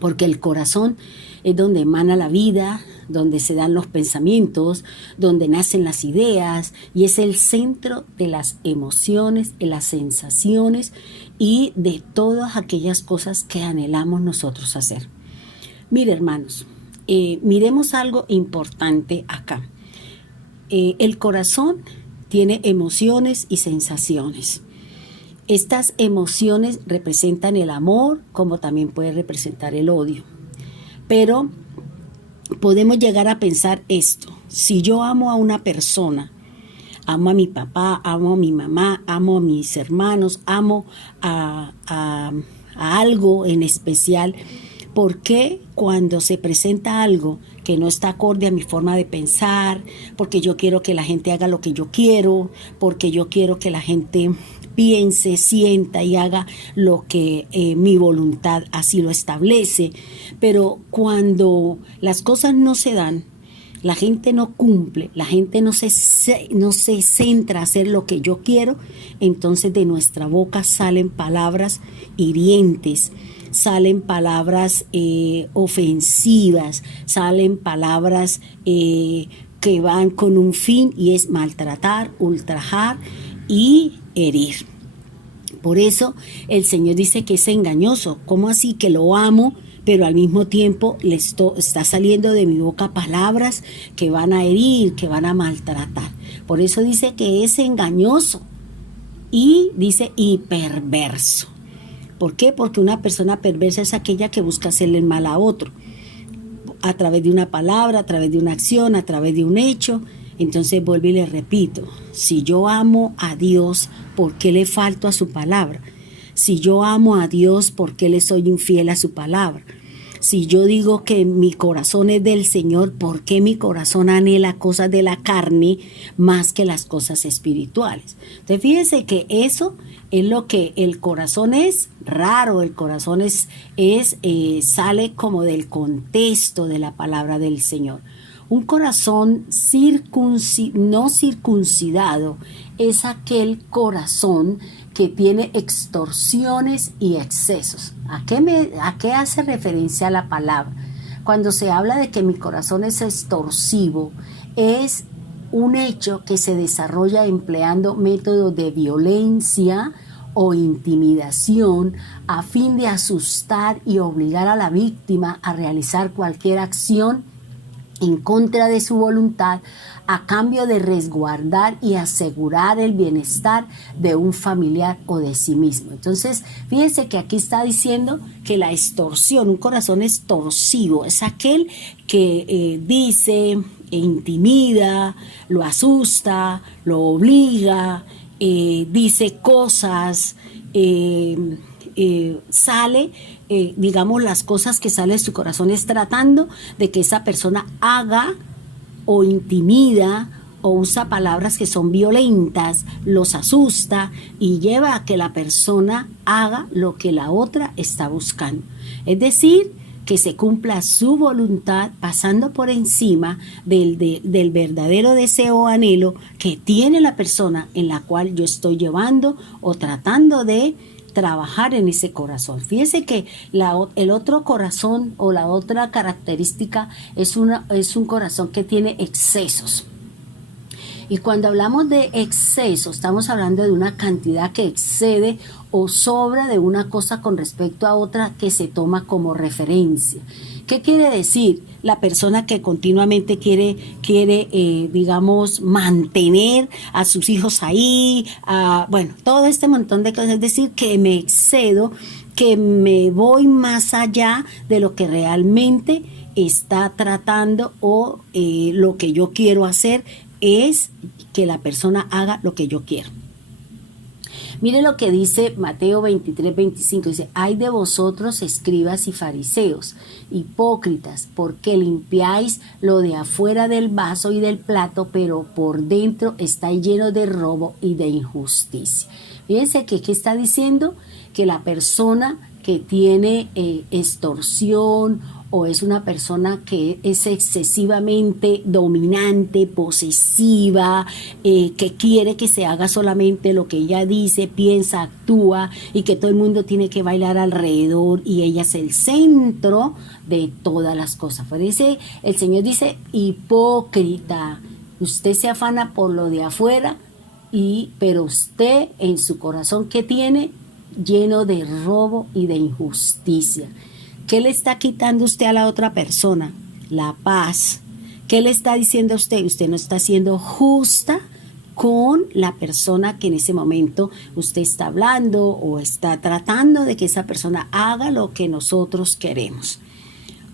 Porque el corazón es donde emana la vida, donde se dan los pensamientos, donde nacen las ideas, y es el centro de las emociones, de las sensaciones y de todas aquellas cosas que anhelamos nosotros hacer. Mire, hermanos, miremos algo importante acá. El corazón tiene emociones y sensaciones. Estas emociones representan el amor, como también puede representar el odio. Pero podemos llegar a pensar esto: si yo amo a una persona, amo a mi papá, amo a mi mamá, amo a mis hermanos, amo a algo en especial, ¿por qué cuando se presenta algo que no está acorde a mi forma de pensar, porque yo quiero que la gente haga lo que yo quiero, porque yo quiero que la gente piense, sienta y haga lo que mi voluntad así lo establece, pero cuando las cosas no se dan, la gente no cumple, la gente no se centra a hacer lo que yo quiero, entonces de nuestra boca salen palabras hirientes, salen palabras ofensivas, salen palabras que van con un fin, y es maltratar, ultrajar y herir. Por eso el Señor dice que es engañoso. ¿Cómo así que lo amo, pero al mismo tiempo está saliendo de mi boca palabras que van a herir, que van a maltratar? Por eso dice que es engañoso, y dice y perverso. ¿Por qué? Porque una persona perversa es aquella que busca hacerle el mal a otro, a través de una palabra, a través de una acción, a través de un hecho. Entonces vuelvo y le repito: si yo amo a Dios, ¿por qué le falto a su palabra? Si yo amo a Dios, ¿por qué le soy infiel a su palabra? Si yo digo que mi corazón es del Señor, ¿por qué mi corazón anhela cosas de la carne más que las cosas espirituales? Entonces fíjense que eso es lo que el corazón es raro, el corazón sale como del contexto de la palabra del Señor. Un corazón no circuncidado es aquel corazón que tiene extorsiones y excesos. ¿A qué hace referencia la palabra? Cuando se habla de que mi corazón es extorsivo, es un hecho que se desarrolla empleando métodos de violencia o intimidación a fin de asustar y obligar a la víctima a realizar cualquier acción en contra de su voluntad, a cambio de resguardar y asegurar el bienestar de un familiar o de sí mismo. Entonces, fíjense que aquí está diciendo que la extorsión, un corazón extorsivo, es aquel que dice, intimida, lo asusta, lo obliga, dice cosas, sale, digamos, las cosas que salen de su corazón es tratando de que esa persona haga o intimida o usa palabras que son violentas, los asusta y lleva a que la persona haga lo que la otra está buscando. Es decir, que se cumpla su voluntad pasando por encima del verdadero deseo o anhelo que tiene la persona en la cual yo estoy llevando o tratando de trabajar en ese corazón. Fíjese que el otro corazón o la otra característica es un corazón que tiene excesos. Y cuando hablamos de exceso, estamos hablando de una cantidad que excede o sobra de una cosa con respecto a otra que se toma como referencia. ¿Qué quiere decir? La persona que continuamente quiere digamos, mantener a sus hijos ahí, bueno, todo este montón de cosas, es decir, que me excedo, que me voy más allá de lo que realmente está tratando o lo que yo quiero hacer es que la persona haga lo que yo quiero. Mire lo que dice Mateo 23:25, dice: ay de vosotros, escribas y fariseos, hipócritas, porque limpiáis lo de afuera del vaso y del plato, pero por dentro está lleno de robo y de injusticia. Fíjense que ¿qué está diciendo? Que la persona que tiene extorsión o es una persona que es excesivamente dominante, posesiva, que quiere que se haga solamente lo que ella dice, piensa, actúa y que todo el mundo tiene que bailar alrededor y ella es el centro de todas las cosas. Por eso el Señor dice: hipócrita, usted se afana por lo de afuera, pero usted en su corazón, ¿qué tiene? Lleno de robo y de injusticia. ¿Qué le está quitando usted a la otra persona? La paz. ¿Qué le está diciendo a usted? Usted no está siendo justa con la persona que en ese momento usted está hablando o está tratando de que esa persona haga lo que nosotros queremos.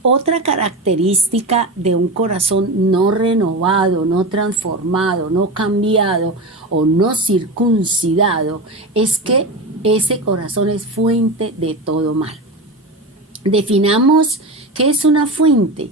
Otra característica de un corazón no renovado, no transformado, no cambiado o no circuncidado es que ese corazón es fuente de todo mal. Definamos qué es una fuente.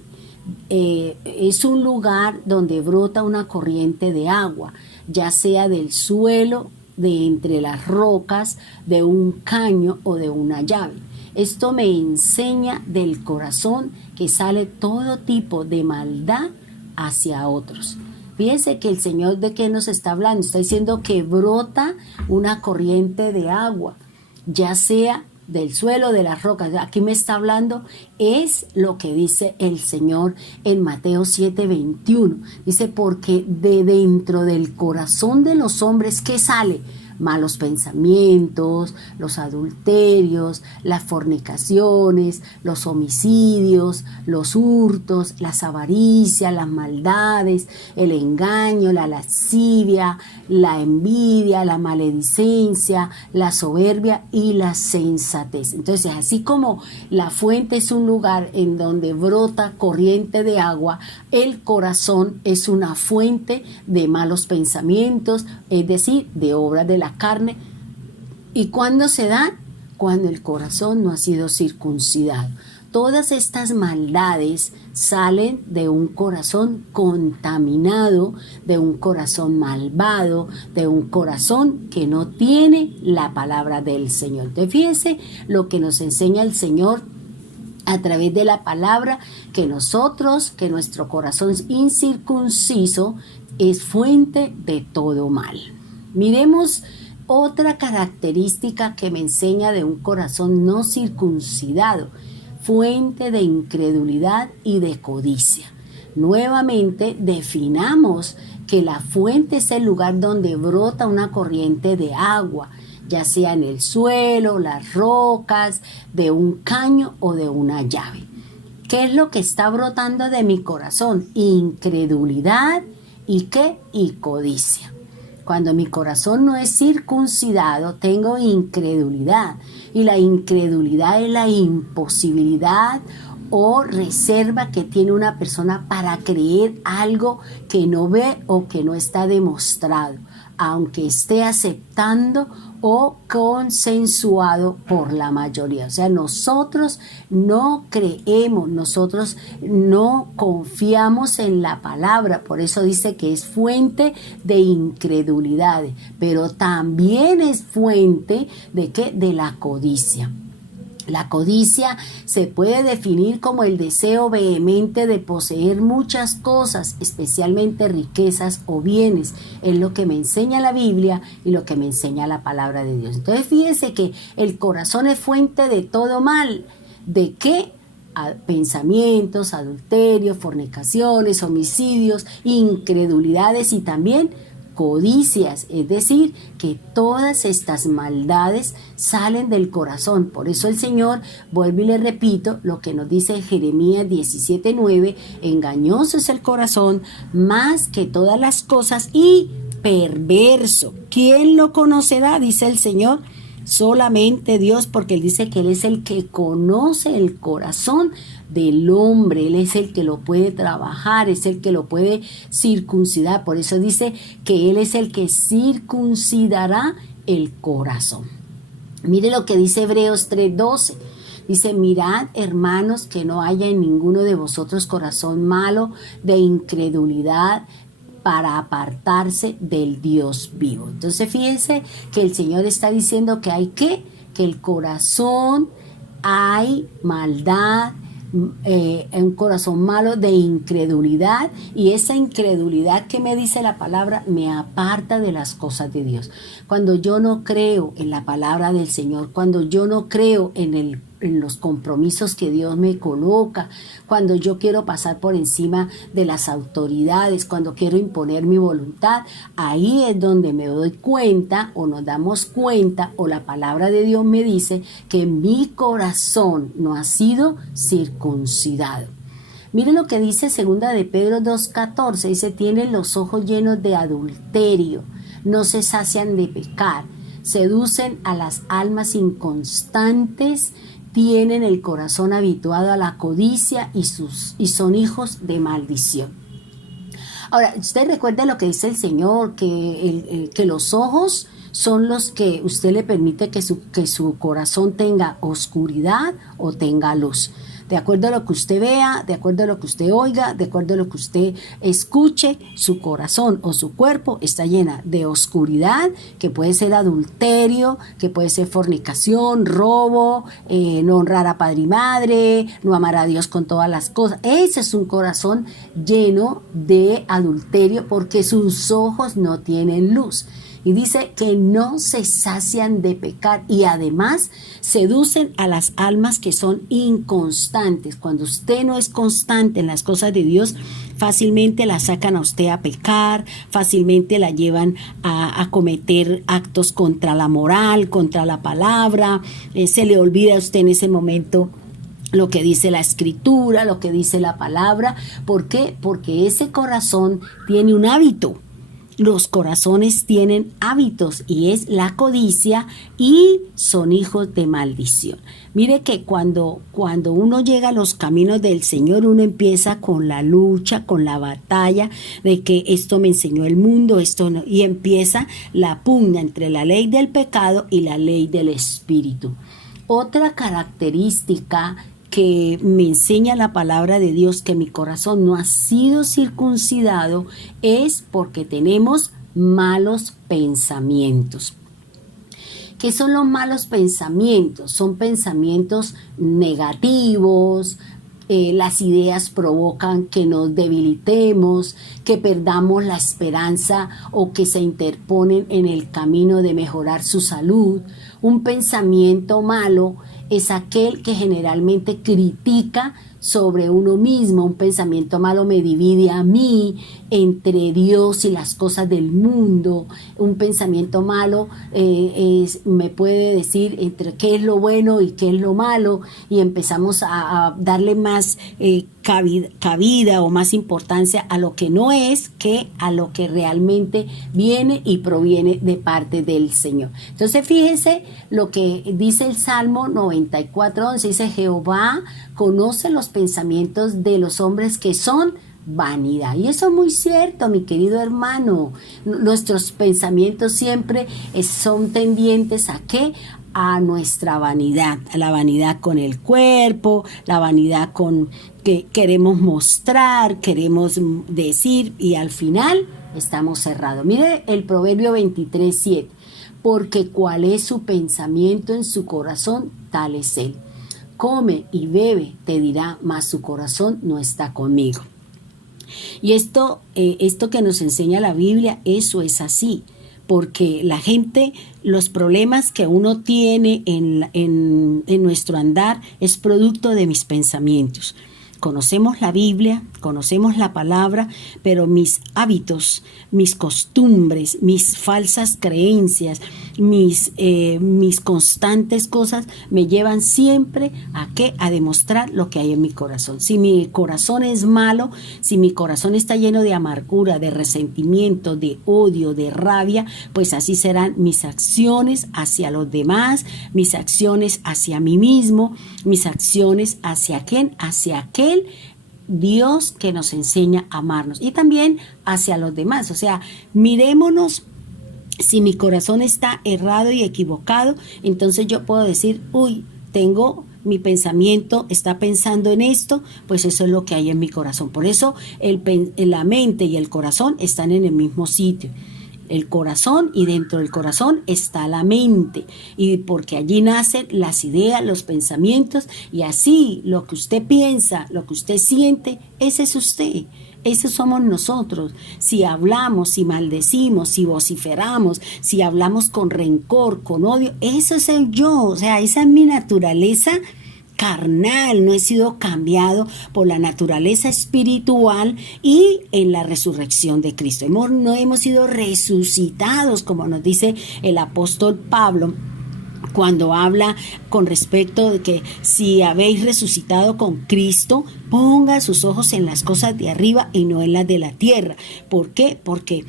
Es un lugar donde brota una corriente de agua, ya sea del suelo, de entre las rocas, de un caño o de una llave. Esto me enseña del corazón que sale todo tipo de maldad hacia otros. Fíjense que el Señor, ¿de qué nos está hablando? Está diciendo que brota una corriente de agua, ya sea del suelo, de las rocas. Aquí me está hablando, es lo que dice el Señor en Mateo 7:21. Dice: porque de dentro del corazón de los hombres, ¿qué sale? Malos pensamientos, los adulterios, las fornicaciones, los homicidios, los hurtos, las avaricias, las maldades, el engaño, la lascivia, la envidia, la maledicencia, la soberbia y la sensatez. Entonces, así como la fuente es un lugar en donde brota corriente de agua, el corazón es una fuente de malos pensamientos, es decir, de obras de la carne. ¿Y cuándo se da? Cuando el corazón no ha sido circuncidado. todas estas maldades salen de un corazón contaminado, de un corazón malvado, de un corazón que no tiene la palabra del Señor. Entonces, fíjense lo que nos enseña el Señor a través de la palabra, que nuestro corazón incircunciso es fuente de todo mal. Miremos otra característica que me enseña de un corazón no circuncidado: fuente de incredulidad y de codicia. Nuevamente definamos que la fuente es el lugar donde brota una corriente de agua, ya sea en el suelo, las rocas, de un caño o de una llave. ¿Qué es lo que está brotando de mi corazón? Incredulidad y ¿qué? Y codicia. Cuando mi corazón no es circuncidado, tengo incredulidad. Y la incredulidad es la imposibilidad o reserva que tiene una persona para creer algo que no ve o que no está demostrado, aunque esté aceptando o consensuado por la mayoría. O sea, nosotros no creemos, nosotros no confiamos en la palabra. Por eso dice que es fuente de incredulidad, pero también es fuente de ¿qué? De la codicia. La codicia se puede definir como el deseo vehemente de poseer muchas cosas, especialmente riquezas o bienes. Es lo que me enseña la Biblia y lo que me enseña la palabra de Dios. Entonces, fíjense que el corazón es fuente de todo mal. ¿De qué? Pensamientos, adulterios, fornicaciones, homicidios, incredulidades y también codicias, es decir, que todas estas maldades salen del corazón. Por eso el Señor, vuelvo y le repito lo que nos dice Jeremías 17:9, engañoso es el corazón más que todas las cosas y perverso. ¿Quién lo conocerá? Dice el Señor. Solamente Dios, porque Él dice que Él es el que conoce el corazón del hombre. Él es el que lo puede trabajar, es el que lo puede circuncidar. Por eso dice que Él es el que circuncidará el corazón. Mire lo que dice Hebreos 3:12. Dice, mirad, hermanos, que no haya en ninguno de vosotros corazón malo de incredulidad para apartarse del Dios vivo. Entonces fíjense que el Señor está diciendo que hay que el corazón, hay maldad, un corazón malo de incredulidad, y esa incredulidad que me dice la palabra me aparta de las cosas de Dios. Cuando yo no creo en la palabra del Señor, cuando yo no creo en los compromisos que Dios me coloca, cuando yo quiero pasar por encima de las autoridades, cuando quiero imponer mi voluntad, ahí es donde me doy cuenta o nos damos cuenta o la palabra de Dios me dice que mi corazón no ha sido circuncidado. Miren lo que dice 2 de Pedro 2:14, dice, tienen los ojos llenos de adulterio, no se sacian de pecar, seducen a las almas inconstantes, tienen el corazón habituado a la codicia y son hijos de maldición. Ahora, usted recuerda lo que dice el Señor, que los ojos son los que usted le permite que su corazón tenga oscuridad o tenga luz. De acuerdo a lo que usted vea, de acuerdo a lo que usted oiga, de acuerdo a lo que usted escuche, su corazón o su cuerpo está llena de oscuridad, que puede ser adulterio, que puede ser fornicación, robo, no honrar a padre y madre, no amar a Dios con todas las cosas. Ese es un corazón lleno de adulterio porque sus ojos no tienen luz. Y dice que no se sacian de pecar y además seducen a las almas que son inconstantes. Cuando usted no es constante en las cosas de Dios, fácilmente la sacan a usted a pecar, fácilmente la llevan a cometer actos contra la moral, contra la palabra. Se le olvida a usted en ese momento lo que dice la Escritura, lo que dice la palabra. ¿Por qué? Porque ese corazón tiene un hábito. Los corazones tienen hábitos y es la codicia y son hijos de maldición. Mire que cuando uno llega a los caminos del Señor, uno empieza con la lucha, con la batalla de que esto me enseñó el mundo, esto no, y empieza la pugna entre la ley del pecado y la ley del espíritu. Otra característica que me enseña la palabra de Dios que mi corazón no ha sido circuncidado es porque tenemos malos pensamientos. ¿Qué son los malos pensamientos? Son pensamientos negativos. Las ideas provocan que nos debilitemos, que perdamos la esperanza o que se interponen en el camino de mejorar su salud. Un pensamiento malo es aquel que generalmente critica sobre uno mismo. Un pensamiento malo me divide a mí entre Dios y las cosas del mundo. Un pensamiento malo me puede decir entre qué es lo bueno y qué es lo malo, y empezamos a darle más cabida o más importancia a lo que no es que a lo que realmente viene y proviene de parte del Señor. Entonces fíjense lo que dice el Salmo 94:11, dice: Jehová conoce los pensamientos de los hombres que son vanidad. Y eso es muy cierto, mi querido hermano. Nuestros pensamientos siempre son tendientes ¿a qué? A nuestra vanidad, a la vanidad con el cuerpo, la vanidad con que queremos mostrar, queremos decir, y al final estamos cerrados. Mire el Proverbio 23:7, porque cuál es su pensamiento en su corazón, tal es él. Come y bebe, te dirá, mas su corazón no está conmigo. Y esto que nos enseña la Biblia, eso es así, porque la gente, los problemas que uno tiene en nuestro andar es producto de mis pensamientos. Conocemos la Biblia, conocemos la palabra, pero mis hábitos, mis costumbres, mis falsas creencias, mis constantes cosas me llevan siempre ¿a qué? A demostrar lo que hay en mi corazón. Si mi corazón es malo, si mi corazón está lleno de amargura, de resentimiento, de odio, de rabia, pues así serán mis acciones hacia los demás, mis acciones hacia mí mismo, mis acciones hacia quién, hacia aquel Dios que nos enseña a amarnos, y también hacia los demás. O sea, mirémonos. Si mi corazón está errado y equivocado, entonces yo puedo decir, mi pensamiento está pensando en esto, pues eso es lo que hay en mi corazón. Por eso la mente y el corazón están en el mismo sitio. El corazón, y dentro del corazón está la mente, y porque allí nacen las ideas, los pensamientos, y así lo que usted piensa, lo que usted siente, ese es usted. Esos somos nosotros. Si hablamos, si maldecimos, si vociferamos, si hablamos con rencor, con odio, eso es el yo. O sea, esa es mi naturaleza carnal. No he sido cambiado por la naturaleza espiritual y en la resurrección de Cristo. No hemos sido resucitados, como nos dice el apóstol Pablo, cuando habla con respecto de que si habéis resucitado con Cristo, ponga sus ojos en las cosas de arriba y no en las de la tierra. ¿Por qué? Porque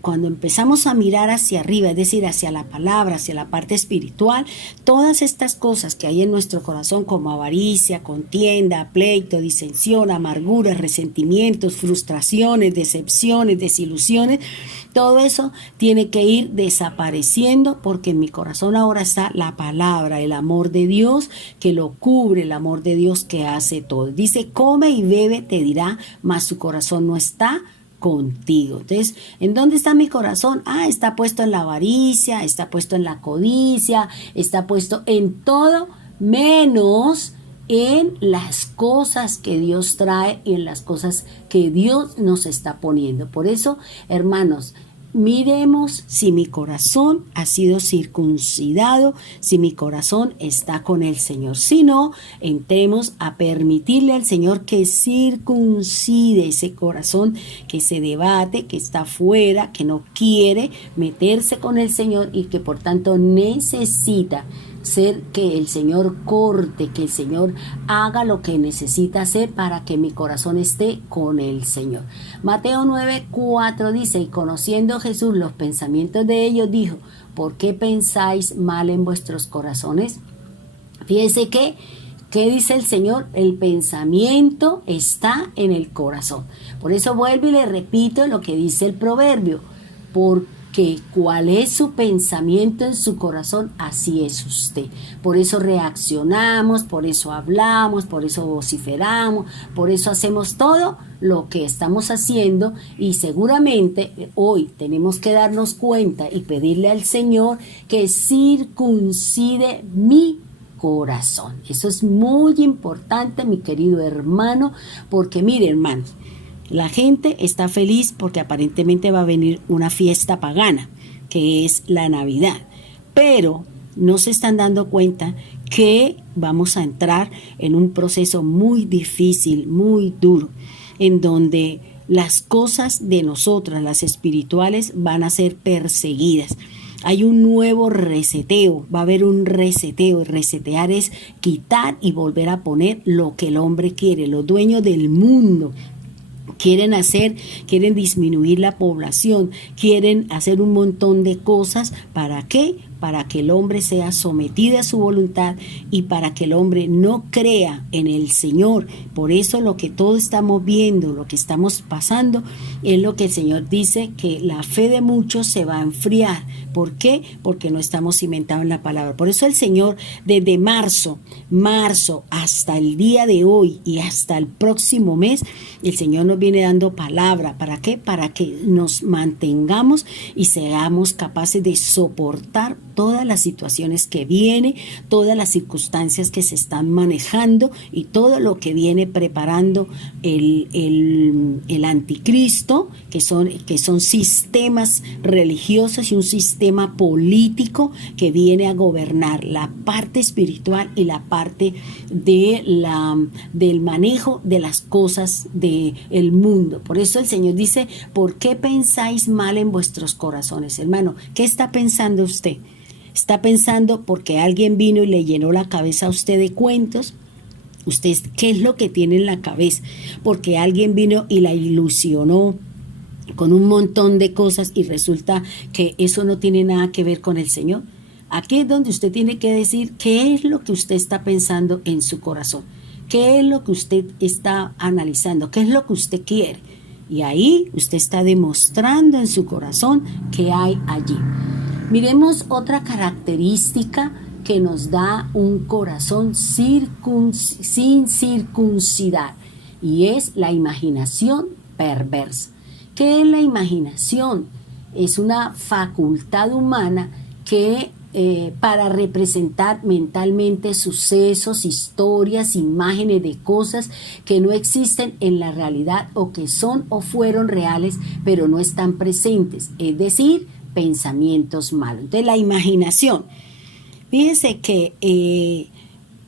cuando empezamos a mirar hacia arriba, es decir, hacia la palabra, hacia la parte espiritual, todas estas cosas que hay en nuestro corazón, como avaricia, contienda, pleito, disensión, amargura, resentimientos, frustraciones, decepciones, desilusiones, todo eso tiene que ir desapareciendo, porque en mi corazón ahora está la palabra, el amor de Dios que lo cubre, el amor de Dios que hace todo. Dice, come y bebe, te dirá, mas su corazón no está contigo. Entonces, ¿en dónde está mi corazón? Está puesto en la avaricia, está puesto en la codicia, está puesto en todo menos en las cosas que Dios trae y en las cosas que Dios nos está poniendo. Por eso, hermanos, miremos si mi corazón ha sido circuncidado, si mi corazón está con el Señor. Si no, entremos a permitirle al Señor que circuncide ese corazón que se debate, que está fuera, que no quiere meterse con el Señor y que por tanto necesita ser que el Señor corte, que el Señor haga lo que necesita hacer para que mi corazón esté con el Señor. Mateo 9:4 dice, y conociendo Jesús los pensamientos de ellos, dijo, ¿por qué pensáis mal en vuestros corazones? Fíjense ¿qué dice el Señor? El pensamiento está en el corazón. Por eso vuelvo y le repito lo que dice el proverbio. que cuál es su pensamiento en su corazón, así es usted. Por eso reaccionamos, por eso hablamos, por eso vociferamos, por eso hacemos todo lo que estamos haciendo, y seguramente hoy tenemos que darnos cuenta y pedirle al Señor que circuncide mi corazón. Eso es muy importante, mi querido hermano, porque mire, hermano, la gente está feliz porque aparentemente va a venir una fiesta pagana, que es la Navidad, pero no se están dando cuenta que vamos a entrar en un proceso muy difícil, muy duro, en donde las cosas de nosotras, las espirituales, van a ser perseguidas. Hay un nuevo reseteo, va a haber un reseteo, y resetear es quitar y volver a poner lo que el hombre quiere. Los dueños del mundo quieren disminuir la población, quieren hacer un montón de cosas. ¿Para qué? Para que el hombre sea sometido a su voluntad y para que el hombre no crea en el Señor. Por eso lo que todos estamos viendo, lo que estamos pasando, es lo que el Señor dice, que la fe de muchos se va a enfriar. ¿Por qué? Porque no estamos cimentados en la palabra. Por eso el Señor, desde marzo hasta el día de hoy y hasta el próximo mes, el Señor nos viene dando palabra. ¿Para qué? Para que nos mantengamos y seamos capaces de soportar todas las situaciones que vienen, todas las circunstancias que se están manejando y todo lo que viene preparando el anticristo, que son sistemas religiosos y un sistema político que viene a gobernar la parte espiritual y la parte del manejo de las cosas del mundo. Por eso el Señor dice: ¿por qué pensáis mal en vuestros corazones? Hermano, ¿qué está pensando usted? ¿Está pensando porque alguien vino y le llenó la cabeza a usted de cuentos? ¿Usted qué es lo que tiene en la cabeza? Porque alguien vino y la ilusionó con un montón de cosas y resulta que eso no tiene nada que ver con el Señor. Aquí es donde usted tiene que decir qué es lo que usted está pensando en su corazón, qué es lo que usted está analizando, qué es lo que usted quiere. Y ahí usted está demostrando en su corazón qué hay allí. Miremos otra característica que nos da un corazón sin circuncidar, y es la imaginación perversa. ¿Qué es la imaginación? Es una facultad humana que para representar mentalmente sucesos, historias, imágenes de cosas que no existen en la realidad o que son o fueron reales pero no están presentes, es decir, pensamientos malos. Entonces la imaginación, fíjense que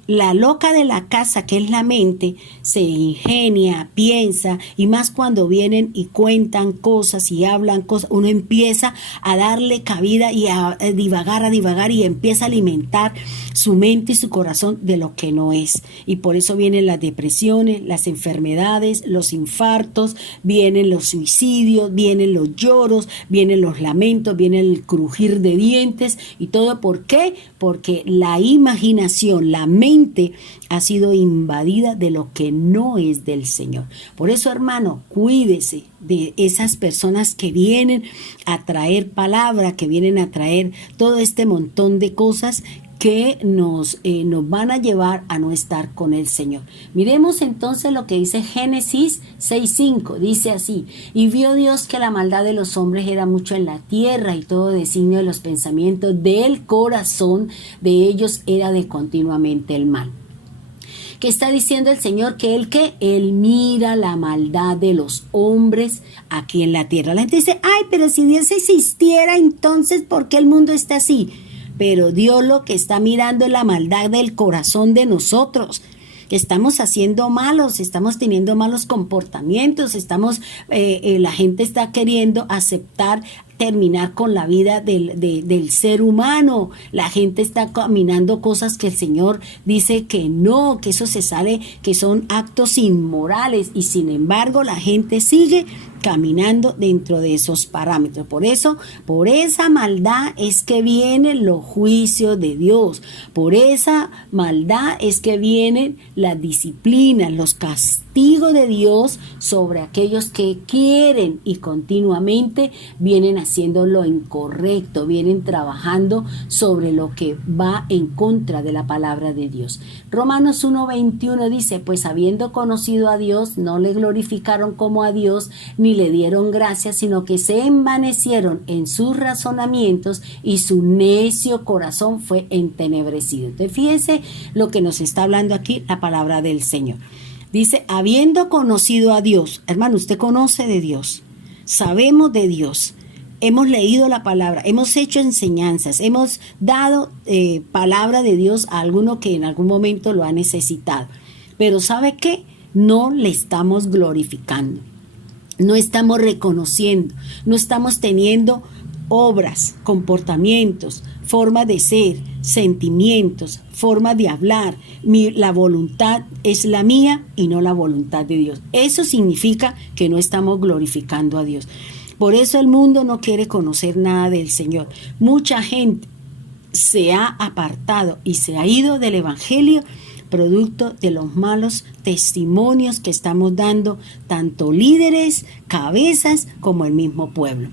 la loca de la casa, que es la mente, se ingenia, piensa, y más cuando vienen y cuentan cosas y hablan cosas, uno empieza a darle cabida y a divagar y empieza a alimentar su mente y su corazón de lo que no es. Y por eso vienen las depresiones, las enfermedades, los infartos, vienen los suicidios, vienen los lloros, vienen los lamentos, viene el crujir de dientes y todo. ¿Por qué? Porque la imaginación, la mente, ha sido invadida de lo que no es del Señor. Por eso, hermano, cuídese de esas personas que vienen a traer palabra, que vienen a traer todo este montón de cosas que nos van a llevar a no estar con el Señor. Miremos entonces lo que dice Génesis 6:5. Dice así: y vio Dios que la maldad de los hombres era mucho en la tierra, y todo designio de los pensamientos del corazón de ellos era de continuamente el mal. ¿Qué está diciendo el Señor? Que Él mira la maldad de los hombres aquí en la tierra. La gente dice: ay, pero si Dios existiera, entonces ¿por qué el mundo está así? Pero Dios lo que está mirando es la maldad del corazón de nosotros. Estamos haciendo malos, estamos teniendo malos comportamientos, la gente está queriendo aceptar terminar con la vida del ser humano. La gente está caminando cosas que el Señor dice que no, que eso se sale, que son actos inmorales, y sin embargo la gente sigue caminando dentro de esos parámetros. Por eso, por esa maldad es que vienen los juicios de Dios. Por esa maldad es que vienen las disciplinas, los castigos de Dios sobre aquellos que quieren y continuamente vienen haciendo lo incorrecto, vienen trabajando sobre lo que va en contra de la palabra de Dios. Romanos 1:21 dice, pues habiendo conocido a Dios, no le glorificaron como a Dios, ni le dieron gracias, sino que se envanecieron en sus razonamientos y su necio corazón fue entenebrecido. Entonces, fíjense lo que nos está hablando aquí la palabra del Señor. Dice, habiendo conocido a Dios, hermano, usted conoce de Dios, sabemos de Dios, hemos leído la palabra, hemos hecho enseñanzas, hemos dado palabra de Dios a alguno que en algún momento lo ha necesitado. Pero ¿sabe qué? No le estamos glorificando. No estamos reconociendo, no estamos teniendo obras, comportamientos, formas de ser, sentimientos, formas de hablar. La voluntad es la mía y no la voluntad de Dios. Eso significa que no estamos glorificando a Dios. Por eso el mundo no quiere conocer nada del Señor. Mucha gente se ha apartado y se ha ido del Evangelio producto de los malos testimonios que estamos dando tanto líderes, cabezas, como el mismo pueblo.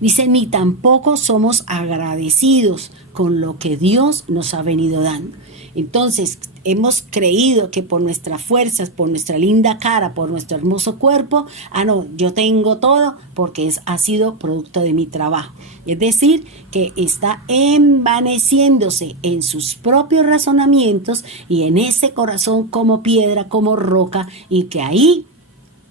Dice, ni tampoco somos agradecidos con lo que Dios nos ha venido dando. Entonces, hemos creído que por nuestras fuerzas, por nuestra linda cara, por nuestro hermoso cuerpo, no, yo tengo todo porque ha sido producto de mi trabajo. Es decir, que está envaneciéndose en sus propios razonamientos y en ese corazón como piedra, como roca, y que ahí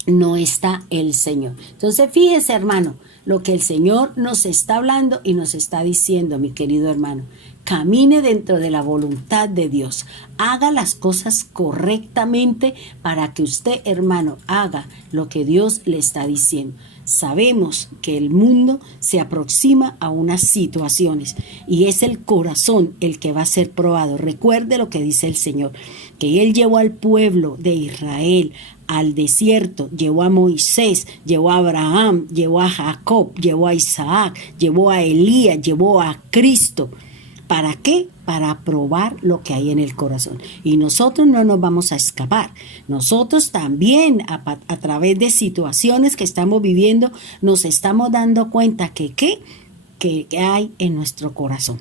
no está el Señor. Entonces, fíjese, hermano, lo que el Señor nos está hablando y nos está diciendo, mi querido hermano. Camine dentro de la voluntad de Dios. Haga las cosas correctamente para que usted, hermano, haga lo que Dios le está diciendo. Sabemos que el mundo se aproxima a unas situaciones y es el corazón el que va a ser probado. Recuerde lo que dice el Señor, que Él llevó al pueblo de Israel al desierto, llevó a Moisés, llevó a Abraham, llevó a Jacob, llevó a Isaac, llevó a Elías, llevó a Cristo. ¿Para qué? Para probar lo que hay en el corazón. Y nosotros no nos vamos a escapar. Nosotros también, a través de situaciones que estamos viviendo, nos estamos dando cuenta que hay en nuestro corazón.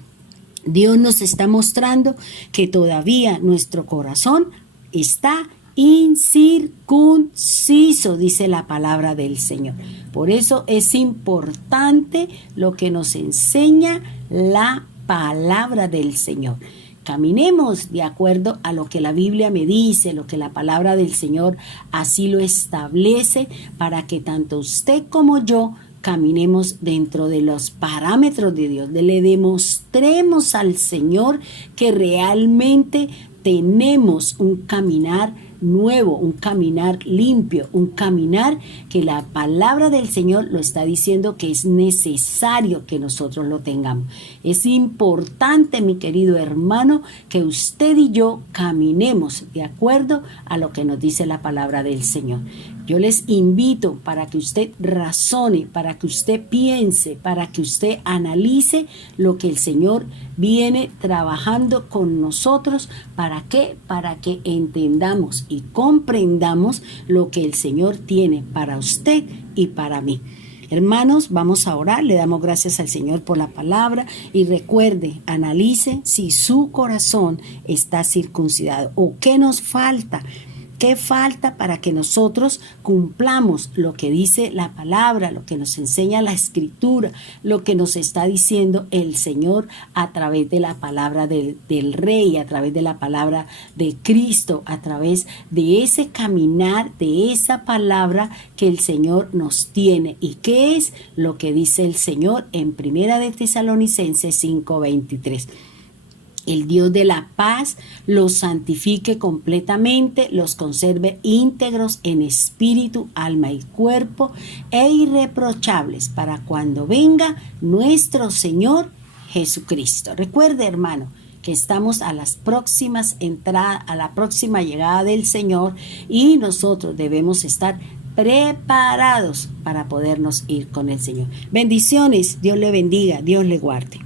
Dios nos está mostrando que todavía nuestro corazón está incircunciso, dice la palabra del Señor. Por eso es importante lo que nos enseña la palabra del Señor. Caminemos de acuerdo a lo que la Biblia me dice, lo que la palabra del Señor así lo establece, para que tanto usted como yo caminemos dentro de los parámetros de Dios, le demostremos al Señor que realmente tenemos un caminar nuevo, un caminar limpio, un caminar que la palabra del Señor lo está diciendo que es necesario que nosotros lo tengamos. Es importante, mi querido hermano, que usted y yo caminemos de acuerdo a lo que nos dice la palabra del Señor. Yo les invito para que usted razone, para que usted piense, para que usted analice lo que el Señor viene trabajando con nosotros. ¿Para qué? Para que entendamos y comprendamos lo que el Señor tiene para usted y para mí. Hermanos, vamos a orar, le damos gracias al Señor por la palabra y recuerde, analice si su corazón está circuncidado o qué nos falta. ¿Qué falta para que nosotros cumplamos lo que dice la palabra, lo que nos enseña la Escritura, lo que nos está diciendo el Señor a través de la palabra del Rey, a través de la palabra de Cristo, a través de ese caminar, de esa palabra que el Señor nos tiene? ¿Y qué es lo que dice el Señor en Primera de Tesalonicenses 5:23? El Dios de la paz los santifique completamente, los conserve íntegros en espíritu, alma y cuerpo, e irreprochables para cuando venga nuestro Señor Jesucristo. Recuerde, hermano, que estamos a la próxima llegada del Señor y nosotros debemos estar preparados para podernos ir con el Señor. Bendiciones, Dios le bendiga, Dios le guarde.